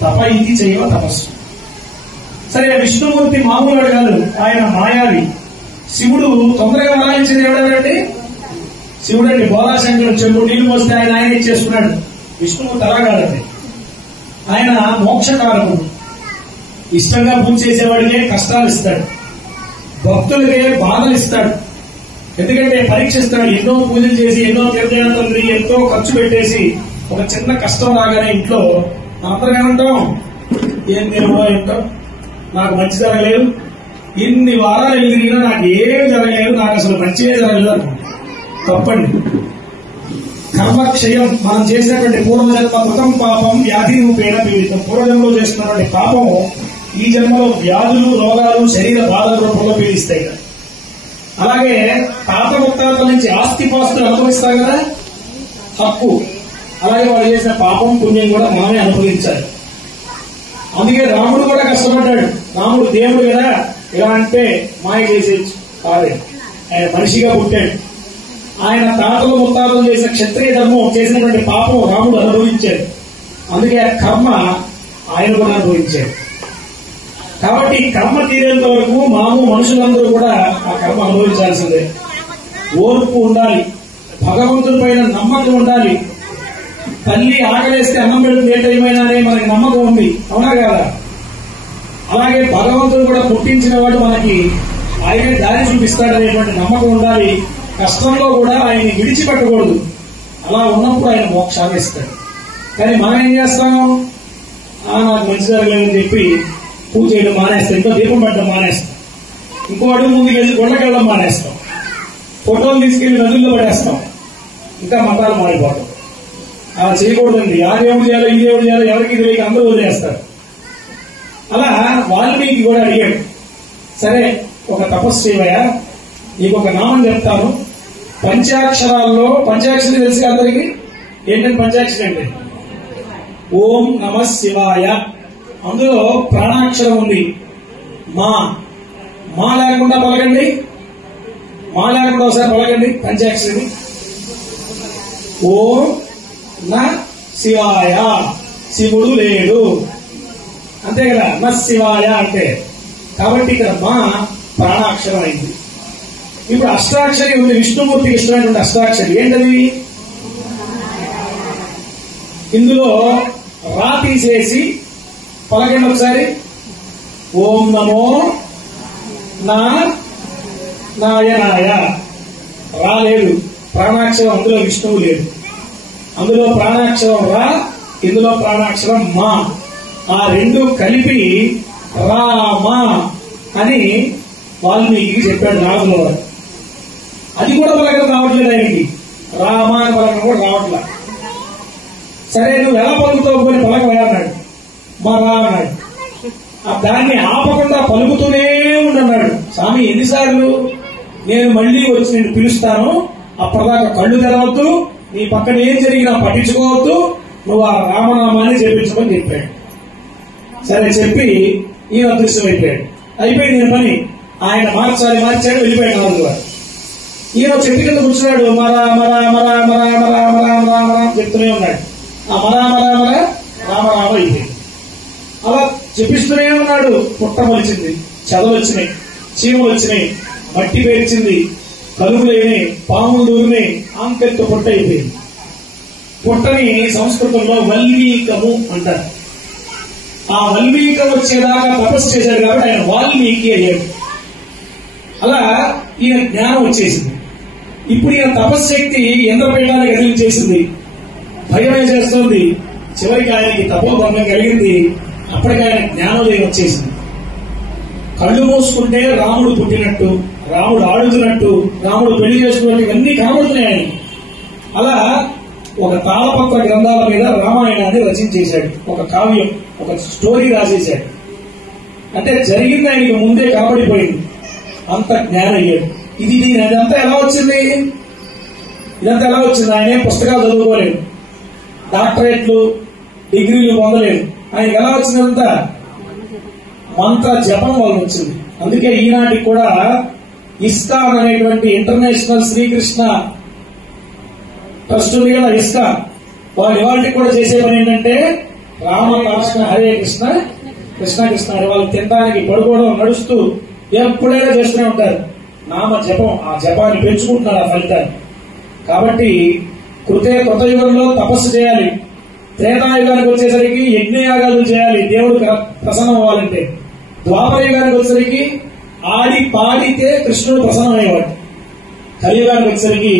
తప ఇది చేయవ తపస్సు. సరే విష్ణుమూర్తి మామూలు కాదు, ఆయన మాయావి. శివుడు తొందరగా వరాయించేది ఎవడండి? శివుడు అండి. బోలాశంకరుడు చెంబు నీళ్లు పోస్తే ఆయన ఇచ్చేసుకున్నాడు. విష్ణుమూర్తి అలా కాదండి, ఆయన మోక్షకారకుడు. ఇష్టంగా పూజ చేసేవాడికే కష్టాలు ఇస్తాడు, భక్తులకే బాధలు ఇస్తాడు. ఎందుకంటే పరీక్షిస్తాడు. ఎన్నో పూజలు చేసి, ఎన్నో తీర్థయాత్రలు తిరిగి, ఎంతో ఖర్చు పెట్టేసి ఒక చిన్న కష్టం రాగానే ఇంట్లో అందరం ఏమంటాం, ఏం తినమో ఏంటో, నాకు మంచి జరగలేదు, ఇన్ని వారాలు తిరిగినా నాకు ఏమి జరగలేదు, నాకు అసలు మంచిగా జరగలేదు. తప్పండి. కర్మక్షయం, మనం చేసినటువంటి పూర్వజన్మ కృతం పాపం వ్యాధి రూపేణ పీడితం. పూర్వజన్మలో చేస్తున్నటువంటి పాపం ఈ జన్మలో వ్యాధులు, రోగాలు, శరీర బాధల రూపంలో పీడిస్తాయి. అలాగే తాత ముత్తాతల నుంచి ఆస్తిపాస్తులు అనుభవిస్తారు కదా, హక్కు. అలాగే వాళ్ళు చేసిన పాపం పుణ్యం కూడా మనమే అనుభవించాలి. అందుకే రాముడు కూడా కష్టపడ్డాడు. రాముడు దేవుడు కదా, ఎలా అంటే మాయ చేసేయచ్చు కాదే, ఆయన మనిషిగా పుట్టాడు. ఆయన తాతలు ముత్తాతలు చేసిన క్షత్రియ ధర్మం చేసినటువంటి పాపం రాముడు అనుభవించాడు. అందుకే ఆ కర్మ ఆయన కూడా అనుభవించాడు. కాబట్టి కర్మ తీరేంత వరకు మనుషులందరూ కూడా ఆ కర్మ అనుభవించాల్సిందే. ఓర్పు ఉండాలి, భగవంతుడి పైన నమ్మకం ఉండాలి. తల్లి ఆకలేస్తే అన్నం పెడుతుంది ఏ టైం అయినా అనే మనకి నమ్మకం ఉంది, అవునా కదా? అలాగే భగవంతుడు కూడా పుట్టించిన వాడు మనకి ఆయనే దారి చూపిస్తాడనేటువంటి నమ్మకం ఉండాలి. కష్టంలో కూడా ఆయన్ని విడిచిపెట్టకూడదు. అలా ఉన్నప్పుడు ఆయన మోక్షాన్ని ఇస్తాడు. కానీ మనం ఏం చేస్తాం, నాకు మంచి జరగలేదని చెప్పి పూజ చేయడం మానేస్తాం, ఇంకో దీపం పెట్టడం మానేస్తాం, ఇంకో అడుగు ముందుకు వెళ్ళి గుళ్ళకెళ్ళడం మానేస్తాం, ఫోటోలు తీసుకెళ్లి నదుల్లో పడేస్తాం, ఇంకా మతాలు మారిపోతాం. అలా చేయకూడదండి. ఆ దేవుడు చేయాలో ఈ దేవుడు చేయాలో ఎవరికి తెలియక అందరూ వదిలేస్తారు. అలా వాల్మీకి కూడా అడిగాడు, సరే ఒక తపస్సు చేయవయ్యా, నీకు ఒక నామం చెప్తాను, పంచాక్షరాల్లో పంచాక్షరి తెలిసి అందరికి ఏంటంటే పంచాక్షరి అంటే ఓం నమ శివాయ. అందులో ప్రాణాక్షరం ఉంది. మా మా లేకుండా పలకండి. మా లేకుండా ఒకసారి పలకండి పంచాక్షరి. ఓం న శివాయ. శివుడు లేడు అంతే కదా న శివాయ అంటే. కాబట్టి ఇక్కడ మా ప్రాణాక్షరం అయింది. ఇప్పుడు అష్టాక్షరి ఉంది. విష్ణుమూర్తికి ఇష్టమైనటువంటి అష్టాక్షరి ఏంటది? ఇందులో రా తీసేసి పలకండి ఒకసారి. ఓం నమో నాయనాయ. రా లేదు, ప్రాణాక్షరం అందులో విష్ణువు లేదు. అందులో ప్రాణాక్షరం రా, ఇందులో ప్రాణాక్షరం మా. ఆ రెండు కలిపి రామా అని వాల్మీకి చెప్పాడు నారదుల వారు. అది కూడా పలకడం రావట్లేదు ఆయనకి. రామా అని పలకడం కూడా రావట్లే. సరే నువ్వు ఎలా పలుకుతావు కొని పలకవా అన్నాడు. మా రా అన్నాడు. దాన్ని ఆపకుండా పలుకుతూనే ఉండన్నాడు. స్వామి ఎన్నిసార్లు నేను మళ్లీ వచ్చి నేను పిలుస్తాను, అప్పటిదాకా కళ్ళు తెరవద్దు, నీ పక్కన ఏం జరిగినా పట్టించుకోవద్దు, నువ్వు ఆ రామనామాన్ని చెప్పించమని చెప్పాడు. సరే చెప్పి ఈయన అదృశ్యం అయిపోయాడు. అయిపోయింది నేను పని. ఆయన మార్చాడు వెళ్ళిపోయాడు నాలుగు వారు. ఈయన చెట్టు కింద కూర్చున్నాడు. మరా మరా మరా మరా మరా మరా మరా మరా చెప్తూనే ఉన్నాడు. ఆ మరా మరా మరా రామరామ అయిపోయింది. అలా చెప్పిస్తూనే ఉన్నాడు. పుట్ట మొలిచింది, చెదలు వచ్చినాయి, చీమలు వచ్చినాయి, మట్టి పేర్చింది, కలుగులేని పాములు దూరినాయి, ఆంకెత్తు పుట్ట అయిపోయింది. పుట్టని సంస్కృతంలో వల్మీకము అంటారు. ఆ వల్మీకం వచ్చేదాకా తపస్సు చేశాడు కాబట్టి ఆయన వాల్మీకి అయ్యాడు. అలా ఈయన జ్ఞానం వచ్చేసింది. ఇప్పుడు ఈయన తపశ్శక్తి ఇంద్రపీఠానికి ఎదిరించేసింది. భయమే చేస్తోంది. చివరికి ఆయనకి తపోభంగం కలిగింది. అప్పటికి ఆయన జ్ఞానోదయం వచ్చేసింది. కళ్ళు మూసుకుంటే రాముడు పుట్టినట్టు, రాముడు ఆడుతున్నట్టు, రాముడు పెళ్లి చేసుకున్నట్టు ఇవన్నీ కనబడుతున్నాయి ఆయన. అలా ఒక తాళపత్ర గ్రంథాల మీద రామాయణాన్ని రచించేశాడు. ఒక కావ్యం, ఒక స్టోరీ రాసేశాడు. అంటే జరిగింది ఆయనకి ముందే కనబడిపోయింది. అంత జ్ఞానం అయ్యాడు. ఇదంతా ఎలా వచ్చింది? ఇదంతా ఎలా వచ్చింది? ఆయనే పుస్తకాలు చదువుకోలేదు, డాక్టరేట్లు డిగ్రీలు పొందలేదు. ఆయనకి ఎలా వచ్చిందంతా? మంత్ర జపం వల్ల వచ్చింది. అందుకే ఈనాటికి కూడా ఇస్కాన్ అనేటువంటి ఇంటర్నేషనల్ శ్రీకృష్ణ ట్రస్ట్ ఉంది కదా, ఇస్కాన్, వాళ్ళు ఇవాళకి కూడా చేసే పని ఏంటంటే రామకృష్ణ హరే కృష్ణ కృష్ణ కృష్ణ హరే. వాళ్ళు తినడానికి పడుకోవడం నడుస్తూ ఎప్పుడైనా చేస్తూనే ఉంటారు నామ జపం. ఆ జపాన్ని పెంచుకుంటున్నారు ఆ ఫలితాన్ని. కాబట్టి కృత యుగంలో తపస్సు చేయాలి. త్రేతాయుగానికి వచ్చేసరికి యజ్ఞయాగాలు చేయాలి దేవుడు ప్రసన్నం అవ్వాలంటే. ద్వాపర యుగానికి వచ్చేసరికి ఆడి పాడితే కృష్ణుడు ప్రసన్నమయ్యేవాడు. కలియుగానికి వచ్చేసరికి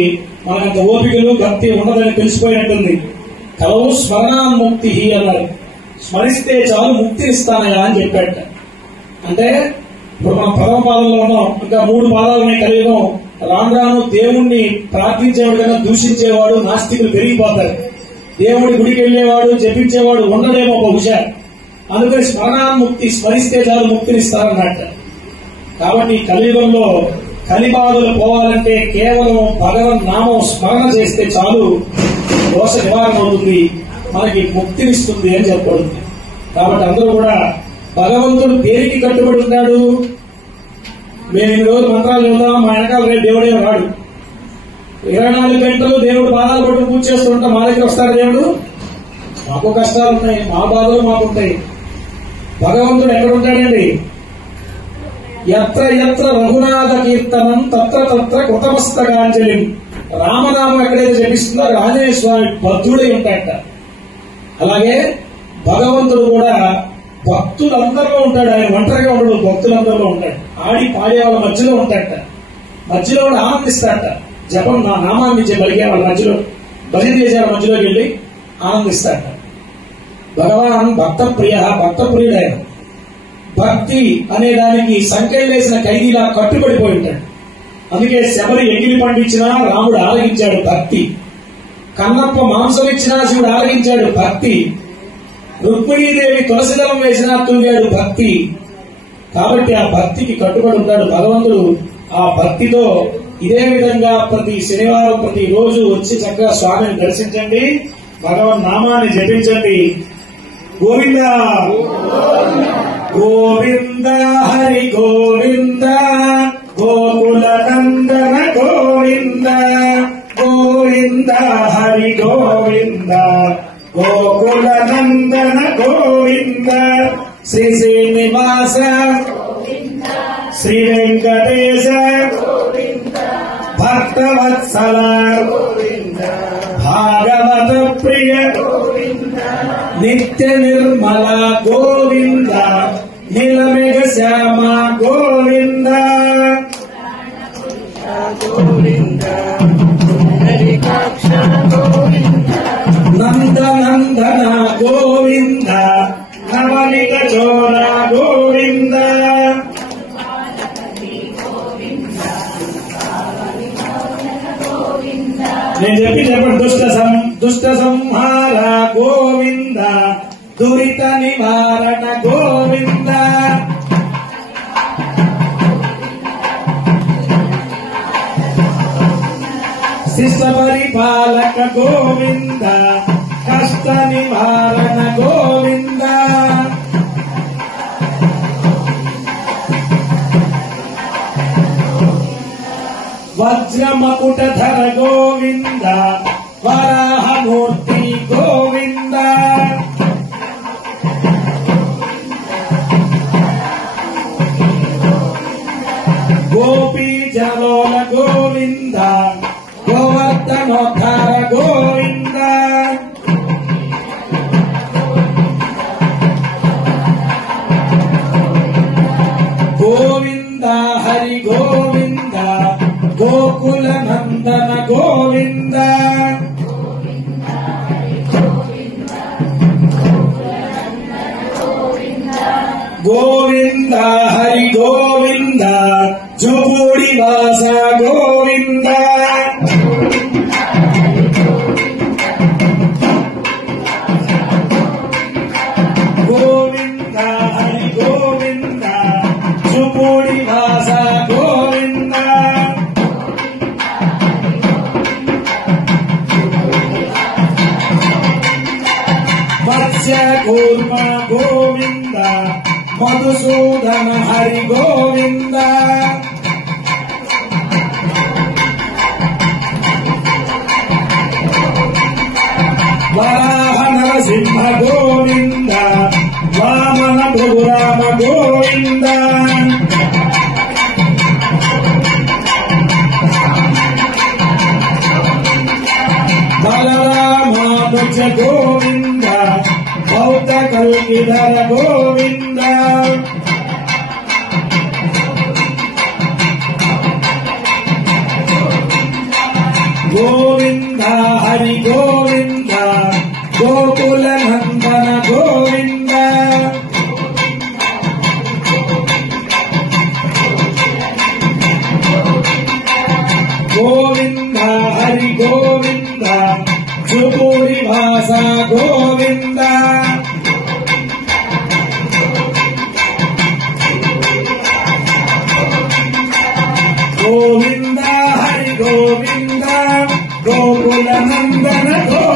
మనకంత ఓపికలు భక్తి ఉండదని తెలిసిపోయినట్టుంది. కలవు స్మరణాన్ముక్తి అన్నారు. స్మరిస్తే చాలు ముక్తినిస్తానయా అని చెప్పాట. అంటే ఇప్పుడు మనం ప్రథమ పాదంలో ఉన్నాం, ఇంకా 3 పాదాలు ఉన్నాయి కలియుగం. రాను రాను దేవుణ్ణి ప్రార్థించేవాడు కన్నా దూషించేవాడు, నాస్తికులు పెరిగిపోతారు. దేవుడి గుడికి వెళ్లేవాడు, జపించేవాడు ఉండడేమో బహుశా. అందుకని స్మరణాన్ముక్తి, స్మరిస్తే చాలు ముక్తినిస్తారన్నట్ట. కాబట్టి కలియుగంలో కలిబాధలు పోవాలంటే కేవలం భగవన్ నామం స్మరణ చేస్తే చాలు దోష నివారణ అవుతుంది, మనకి ముక్తినిస్తుంది అని చెప్పబడుతుంది. కాబట్టి అందరూ కూడా భగవంతుడు దేనికి కట్టుబడి ఉన్నాడు? మేము ఇన్ని రోజులు మంత్రాలు చదువుతాం, మా వెనకాల రేపు దేవుడే రాడు. 24 గంటలు దేవుడు బాధలు పట్టు పూజ చేస్తూ ఉంటాం. మా దగ్గర వస్తాడు దేవుడు? మాకు కష్టాలు ఉన్నాయి, మా బాధలు మాకుంటాయి. భగవంతుడు ఎక్కడ ఉంటాడండి? ఎత్ర ఎత్ర రఘునాథ కీర్తనం తత్ర తత్ర కృతమస్తకాంజలి. రామనామం ఎక్కడైతే జపిస్తుందో ఆంజనేయ స్వామి బద్ధుడై ఉంటాడట. అలాగే భగవంతుడు కూడా భక్తులందరిలో ఉంటాడు. ఆయన ఒంటరిగా ఉండడు, భక్తులందరిలో ఉంటాడు. ఆడి పాడే వాళ్ళ మధ్యలో ఉంటాడట. మధ్యలో కూడా ఆనందిస్తాడట. జపం నా నామాన్ని పలికే వాళ్ళ మధ్యలో, భజన చేసే వాళ్ళ మధ్యలోకి వెళ్లి ఆనందిస్తాడట. భగవాన్ భక్త ప్రియ, భక్త ప్రియుడు ఆయన. భక్తి అనే దానికి సంఖ్యలేసిన ఖైదీలా కట్టుబడిపోయి ఉంటాడు. అందుకే శబరి ఎంగిలి పండించినా రాముడు ఆలగించాడు భక్తి. కన్నప్ప మాంసం ఇచ్చినా శివుడు ఆలగించాడు భక్తి. రుక్మిణీదేవి తులసిదళం వేసినా తూగాడు భక్తి. కాబట్టి ఆ భక్తికి కట్టుబడి ఉంటాడు భగవంతుడు. ఆ భక్తితో ఇదే విధంగా ప్రతి శనివారం ప్రతి రోజు వచ్చి చక్కగా స్వామిని దర్శించండి, భగవన్ నామాన్ని జపించండి. గోవింద గోవింద హరి గోవింద గోకుల నందన గోవింద గోవింద హరి గోవింద గోకుల నందన గోవింద శ్రీ శ్రీనివాస శ్రీ వెంకటేశ భక్తవత్సల భాగవత ప్రియ నిత్య నిర్మల గోవింద నీలమేఘ శ్యామ గోవింద నందనందన గోవింద నవనిత చోర గోవింద నేను చెప్పండి. దుష్ట సంహార గోవింద దురిత నివారణ గోవింద శిష్ట పరిపాలక గోవింద కష్ట నివారణ గోవింద వజ్రమకుటధర గోవింద వరాహమూర్తి గోవింద గోపీ జలోల గోవింద గోవర్ధనోద్ధార గోవింద గోవింద హరి గోవింద గోకుల నందన గోవింద గోవింద హరి గోవింద జుబూడి వాస గోవింద గోవింద హరి గోవింద జుబూడి వాస గోవింద మత్స్య కూర్మ గోవింద మధుసూదన హరి గోవింద వరాహ నరసింహ గోవింద వామన భృగురామ గోవింద బలరామానుజ గోవింద బౌద్ధ కల్కిధర గోవింద గోవింద హరి గోవింద గోకుల నందన గోవింద గోవింద హరి గోవింద జుబూరి వాస గోవింద గోవింద హరి గోవింద గోకుల నందన గోవింద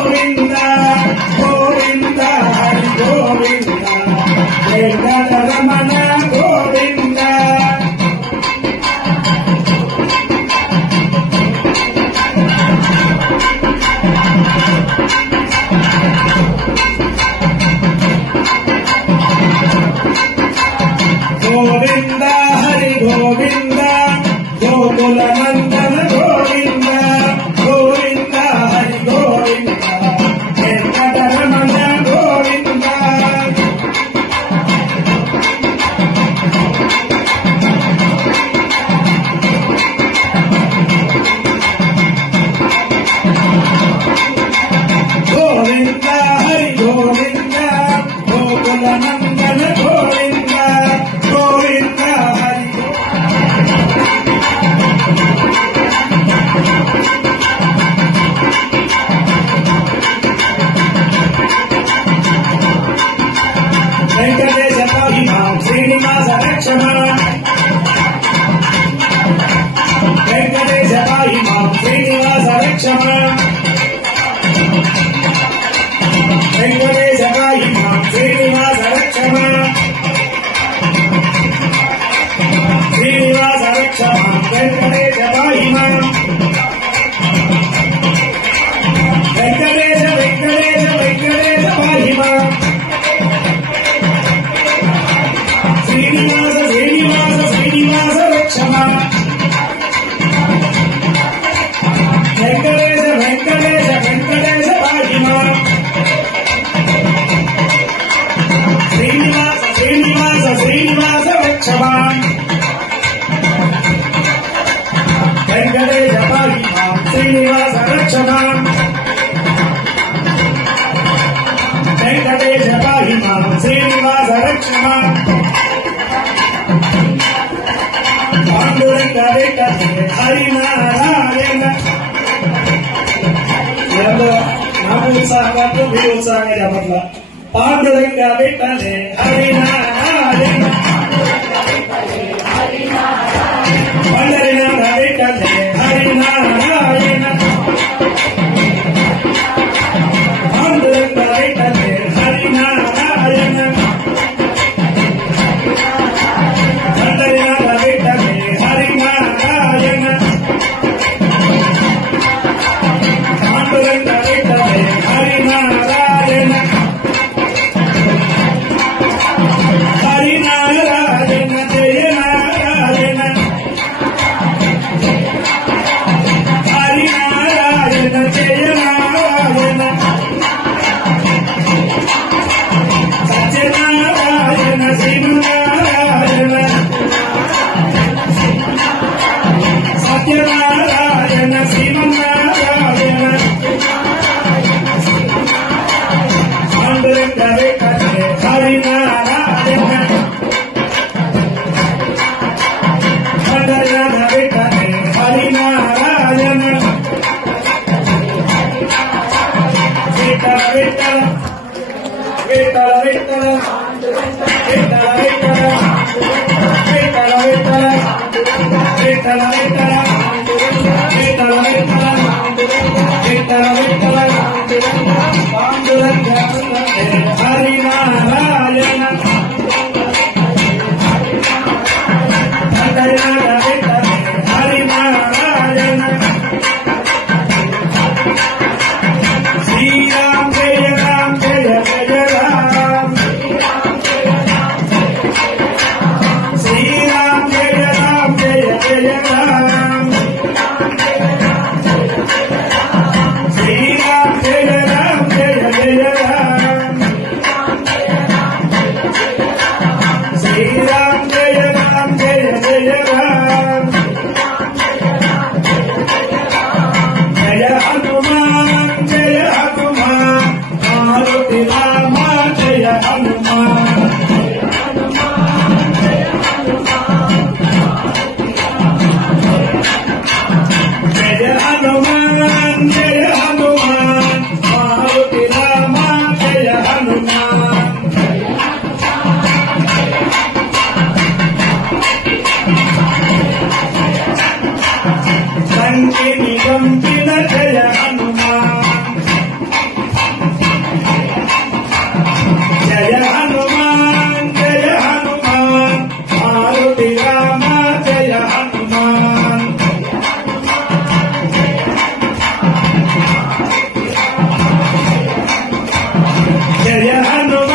వెంకటేశ పాహి మాం శ్రీనివాస రక్ష మాం శ్రీనివాస రక్ష మాం వెంకటేశ పాహి మాం వెంకటేశ వెంకటేశ వెంకటేశ పాహి మాం శ్రీనివాస శ్రీనివాస శ్రీనివాస రక్ష మాం వెంకటేశ వెంకటేశ వెంకటేశ పాహి మాం శ్రీనివాస శ్రీనివాస శ్రీనివాస రక్ష మాం వెంకటేశ పాహి మాం శ్రీనివాస రక్ష మాం వెంకటేశ పాహి మాం శ్రీనివాస రక్ష మాం పాండురంగ వెంకటే హరినారాయణ నాకు ఉత్సాహంగా మీరు ఉత్సాహంగా చెప్పట్లా పాండురంగ వెంకటే హరినారాయణ పండరినాథ వెంకటే హరినారాయణ పాండురంగ వెంకటే హరినారాయణ పండరినాథ వెంకటే హరినారాయణ పాండురంగ వెంకటే హరినారాయణ హరినారాయణ జయ నారాయణ హరినారాయణ జయ నారాయణ సత్యనారాయణ శ్రీనారాయణ సత్యనారాయణ శ్రీనారాయణ పాండురంగ వెంకటే హరినారాయణ పండరినాథ వెంకటే హరినారాయణ విఠల విఠల విఠల విఠల విఠల విఠల విఠల విఠల విఠల విఠల విఠల విఠల విఠల పాండురంగ హరినారాయణ పండరినాథ వెంకటే హరినారాయణ శ్రీరామ్ జయ రామ్ జయ జయ రామ్ శ్రీరామ్ జయ రామ్ జయ జయ రామ్ శ్రీరామ్ జయ రామ్ జయ జయ రామ్ శ్రీరామ్ జయ రామ్ జయ జయ రామ్ జయ హనుమాన్ జయ హనుమాన్ మారుతి రామ జయ హనుమాన్ జయ హనుమాన్ జయ హనుమాన్ మారుతి రామ జయ హనుమాన్ సంకిని గంపిన జయ హనుమాన్ జయ హనుమాన్ జయ హనుమాన్ మారుతి రామ జయ హనుమాన్ జయ హనుమాన్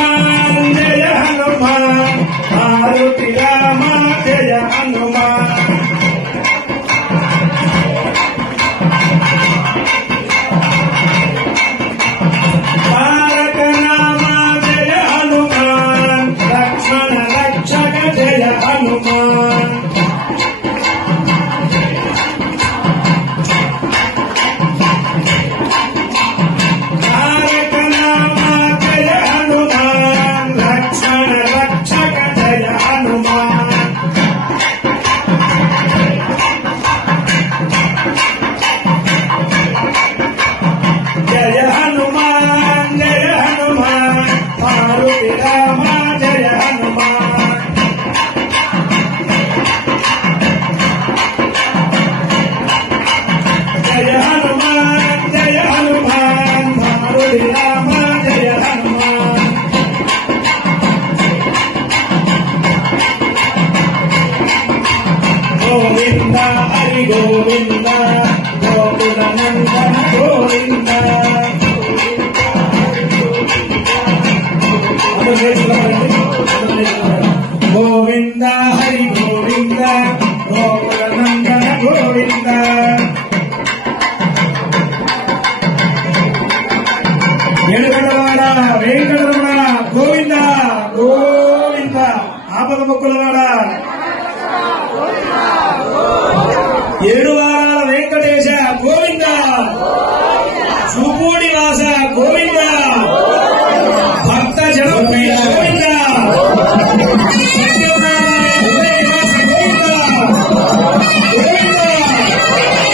గోవింద హరి గోవింద గోకులనందన గోవింద ఏడుగంటవాడ వెంకటరమణ గోవింద గోవింద ఆపద మొక్కులవాడ ఏడువారాల వెంకటేశ గోవింద చూపూడి వాస గోవింద భక్త జనప్రియ గోవింద సత్యనారాయణ హృదయవాస గోవింద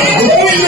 గోవింద గోవింద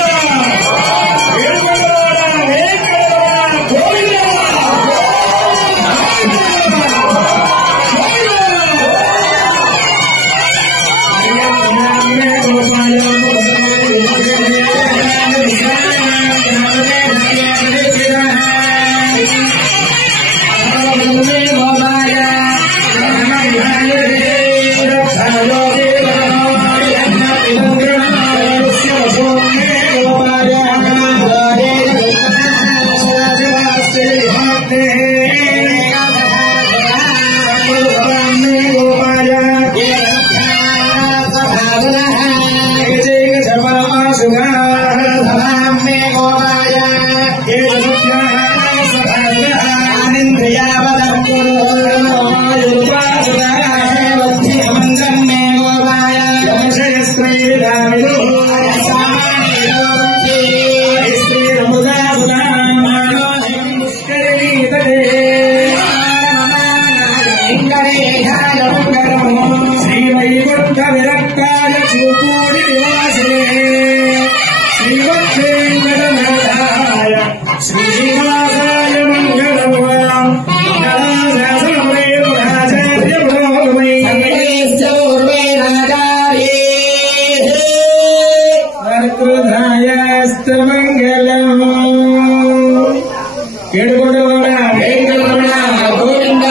ఏడుగంటవాడ వెంకటరమణ గోవింద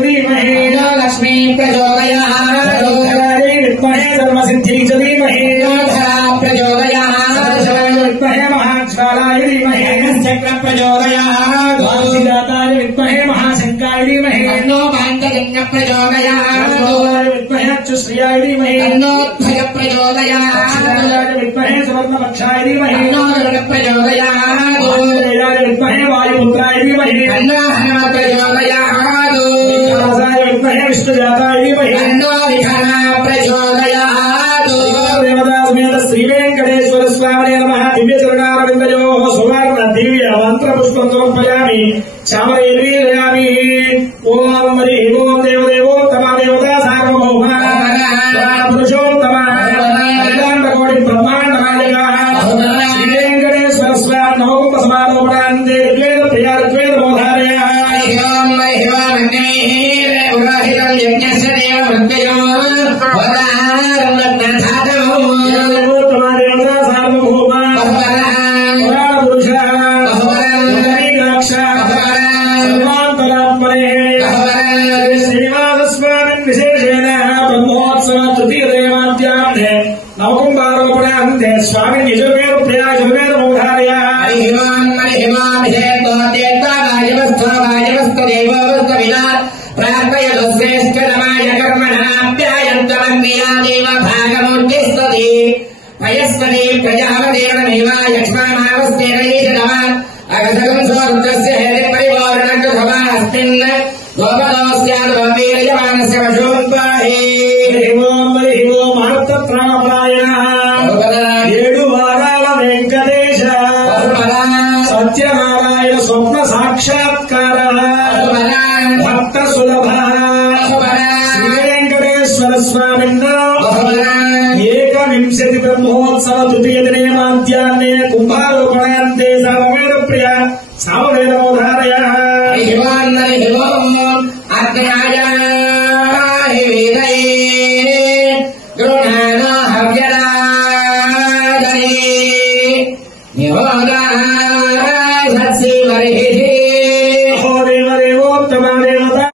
लक्ष्मी प्रचोदयात् विद्महे सर्वसिद्धि च धीमहि प्रचोदयात् विद्महे महाज्वालाय धीमहि चक्र प्रचोदयात् वासिदाताय विद्महे महाशंकाय धीमहि तन्नो पाञ्चलिङ्ग प्रचोदयात् विद्महे अच्युश्रियाय धीमहि तन्नोद्भय प्रचोदयात् विद्महे सुवर्णपक्षाय धीमहि तन्नो गरुड प्रचोदयात् विद्महे वायुपुत्राय धीमहि तन्नो हनुमत् प्रचोदयात् विष्णुजाताय धीमहि तन्नो विघ्नः प्रचोदयात् देवदासमेत श्री वेंकटेश्वर स्वामिने नमः दिव्य चरणारविन्दयोः सुवर्ण दिव्य मंत्र पुष्पं समर्पयामि चामरेन्द्रियामि ओम हरि ओम देवदेवोत्तम देवता सार्वभौम पुरुषोत्तम अखिलाण्डकोटि ब्रह्माण्ड नायकः श्री वेंकटेश्वर स्वामी नवकुम्भ समारोपणान्ते ऋग्वेद प्रिया ऋग्वेद बोधारय स्वामी यजुर्वेद प्रिया यजुर्वेद बोधारय प्रार्थयश्रेष्ठतमाय कर्मणाप्यायन्तमन्विया देव भागमूर्तिस्तति पयस्पति प्रजापतिर्नैव यक्ष्मामावस्तेरैषदवान् अगसगं स्वरुद्रस्य हरिपरिवारणकृतवास्मिन् गोपदोस्याद्भवीर्यमानस्य वशोन्पाहे वेंकटेश सत्यनारायण स्वप्न साक्षात्कार भक्त सुलभ श्री वेंकटेश्वर स्वामिना एकविंशति ब्रह्मोत्सव तृतीय दिने माध्याह्ने कुंभारोपणान्ते सामवेद प्रिया सामवेद बोधारय అగ్నాయాహి వీరై గృహాణో హవ్యరాజై నివోగాయ సత్సి వర్హిషి దేవదేవోత్తమ దేవత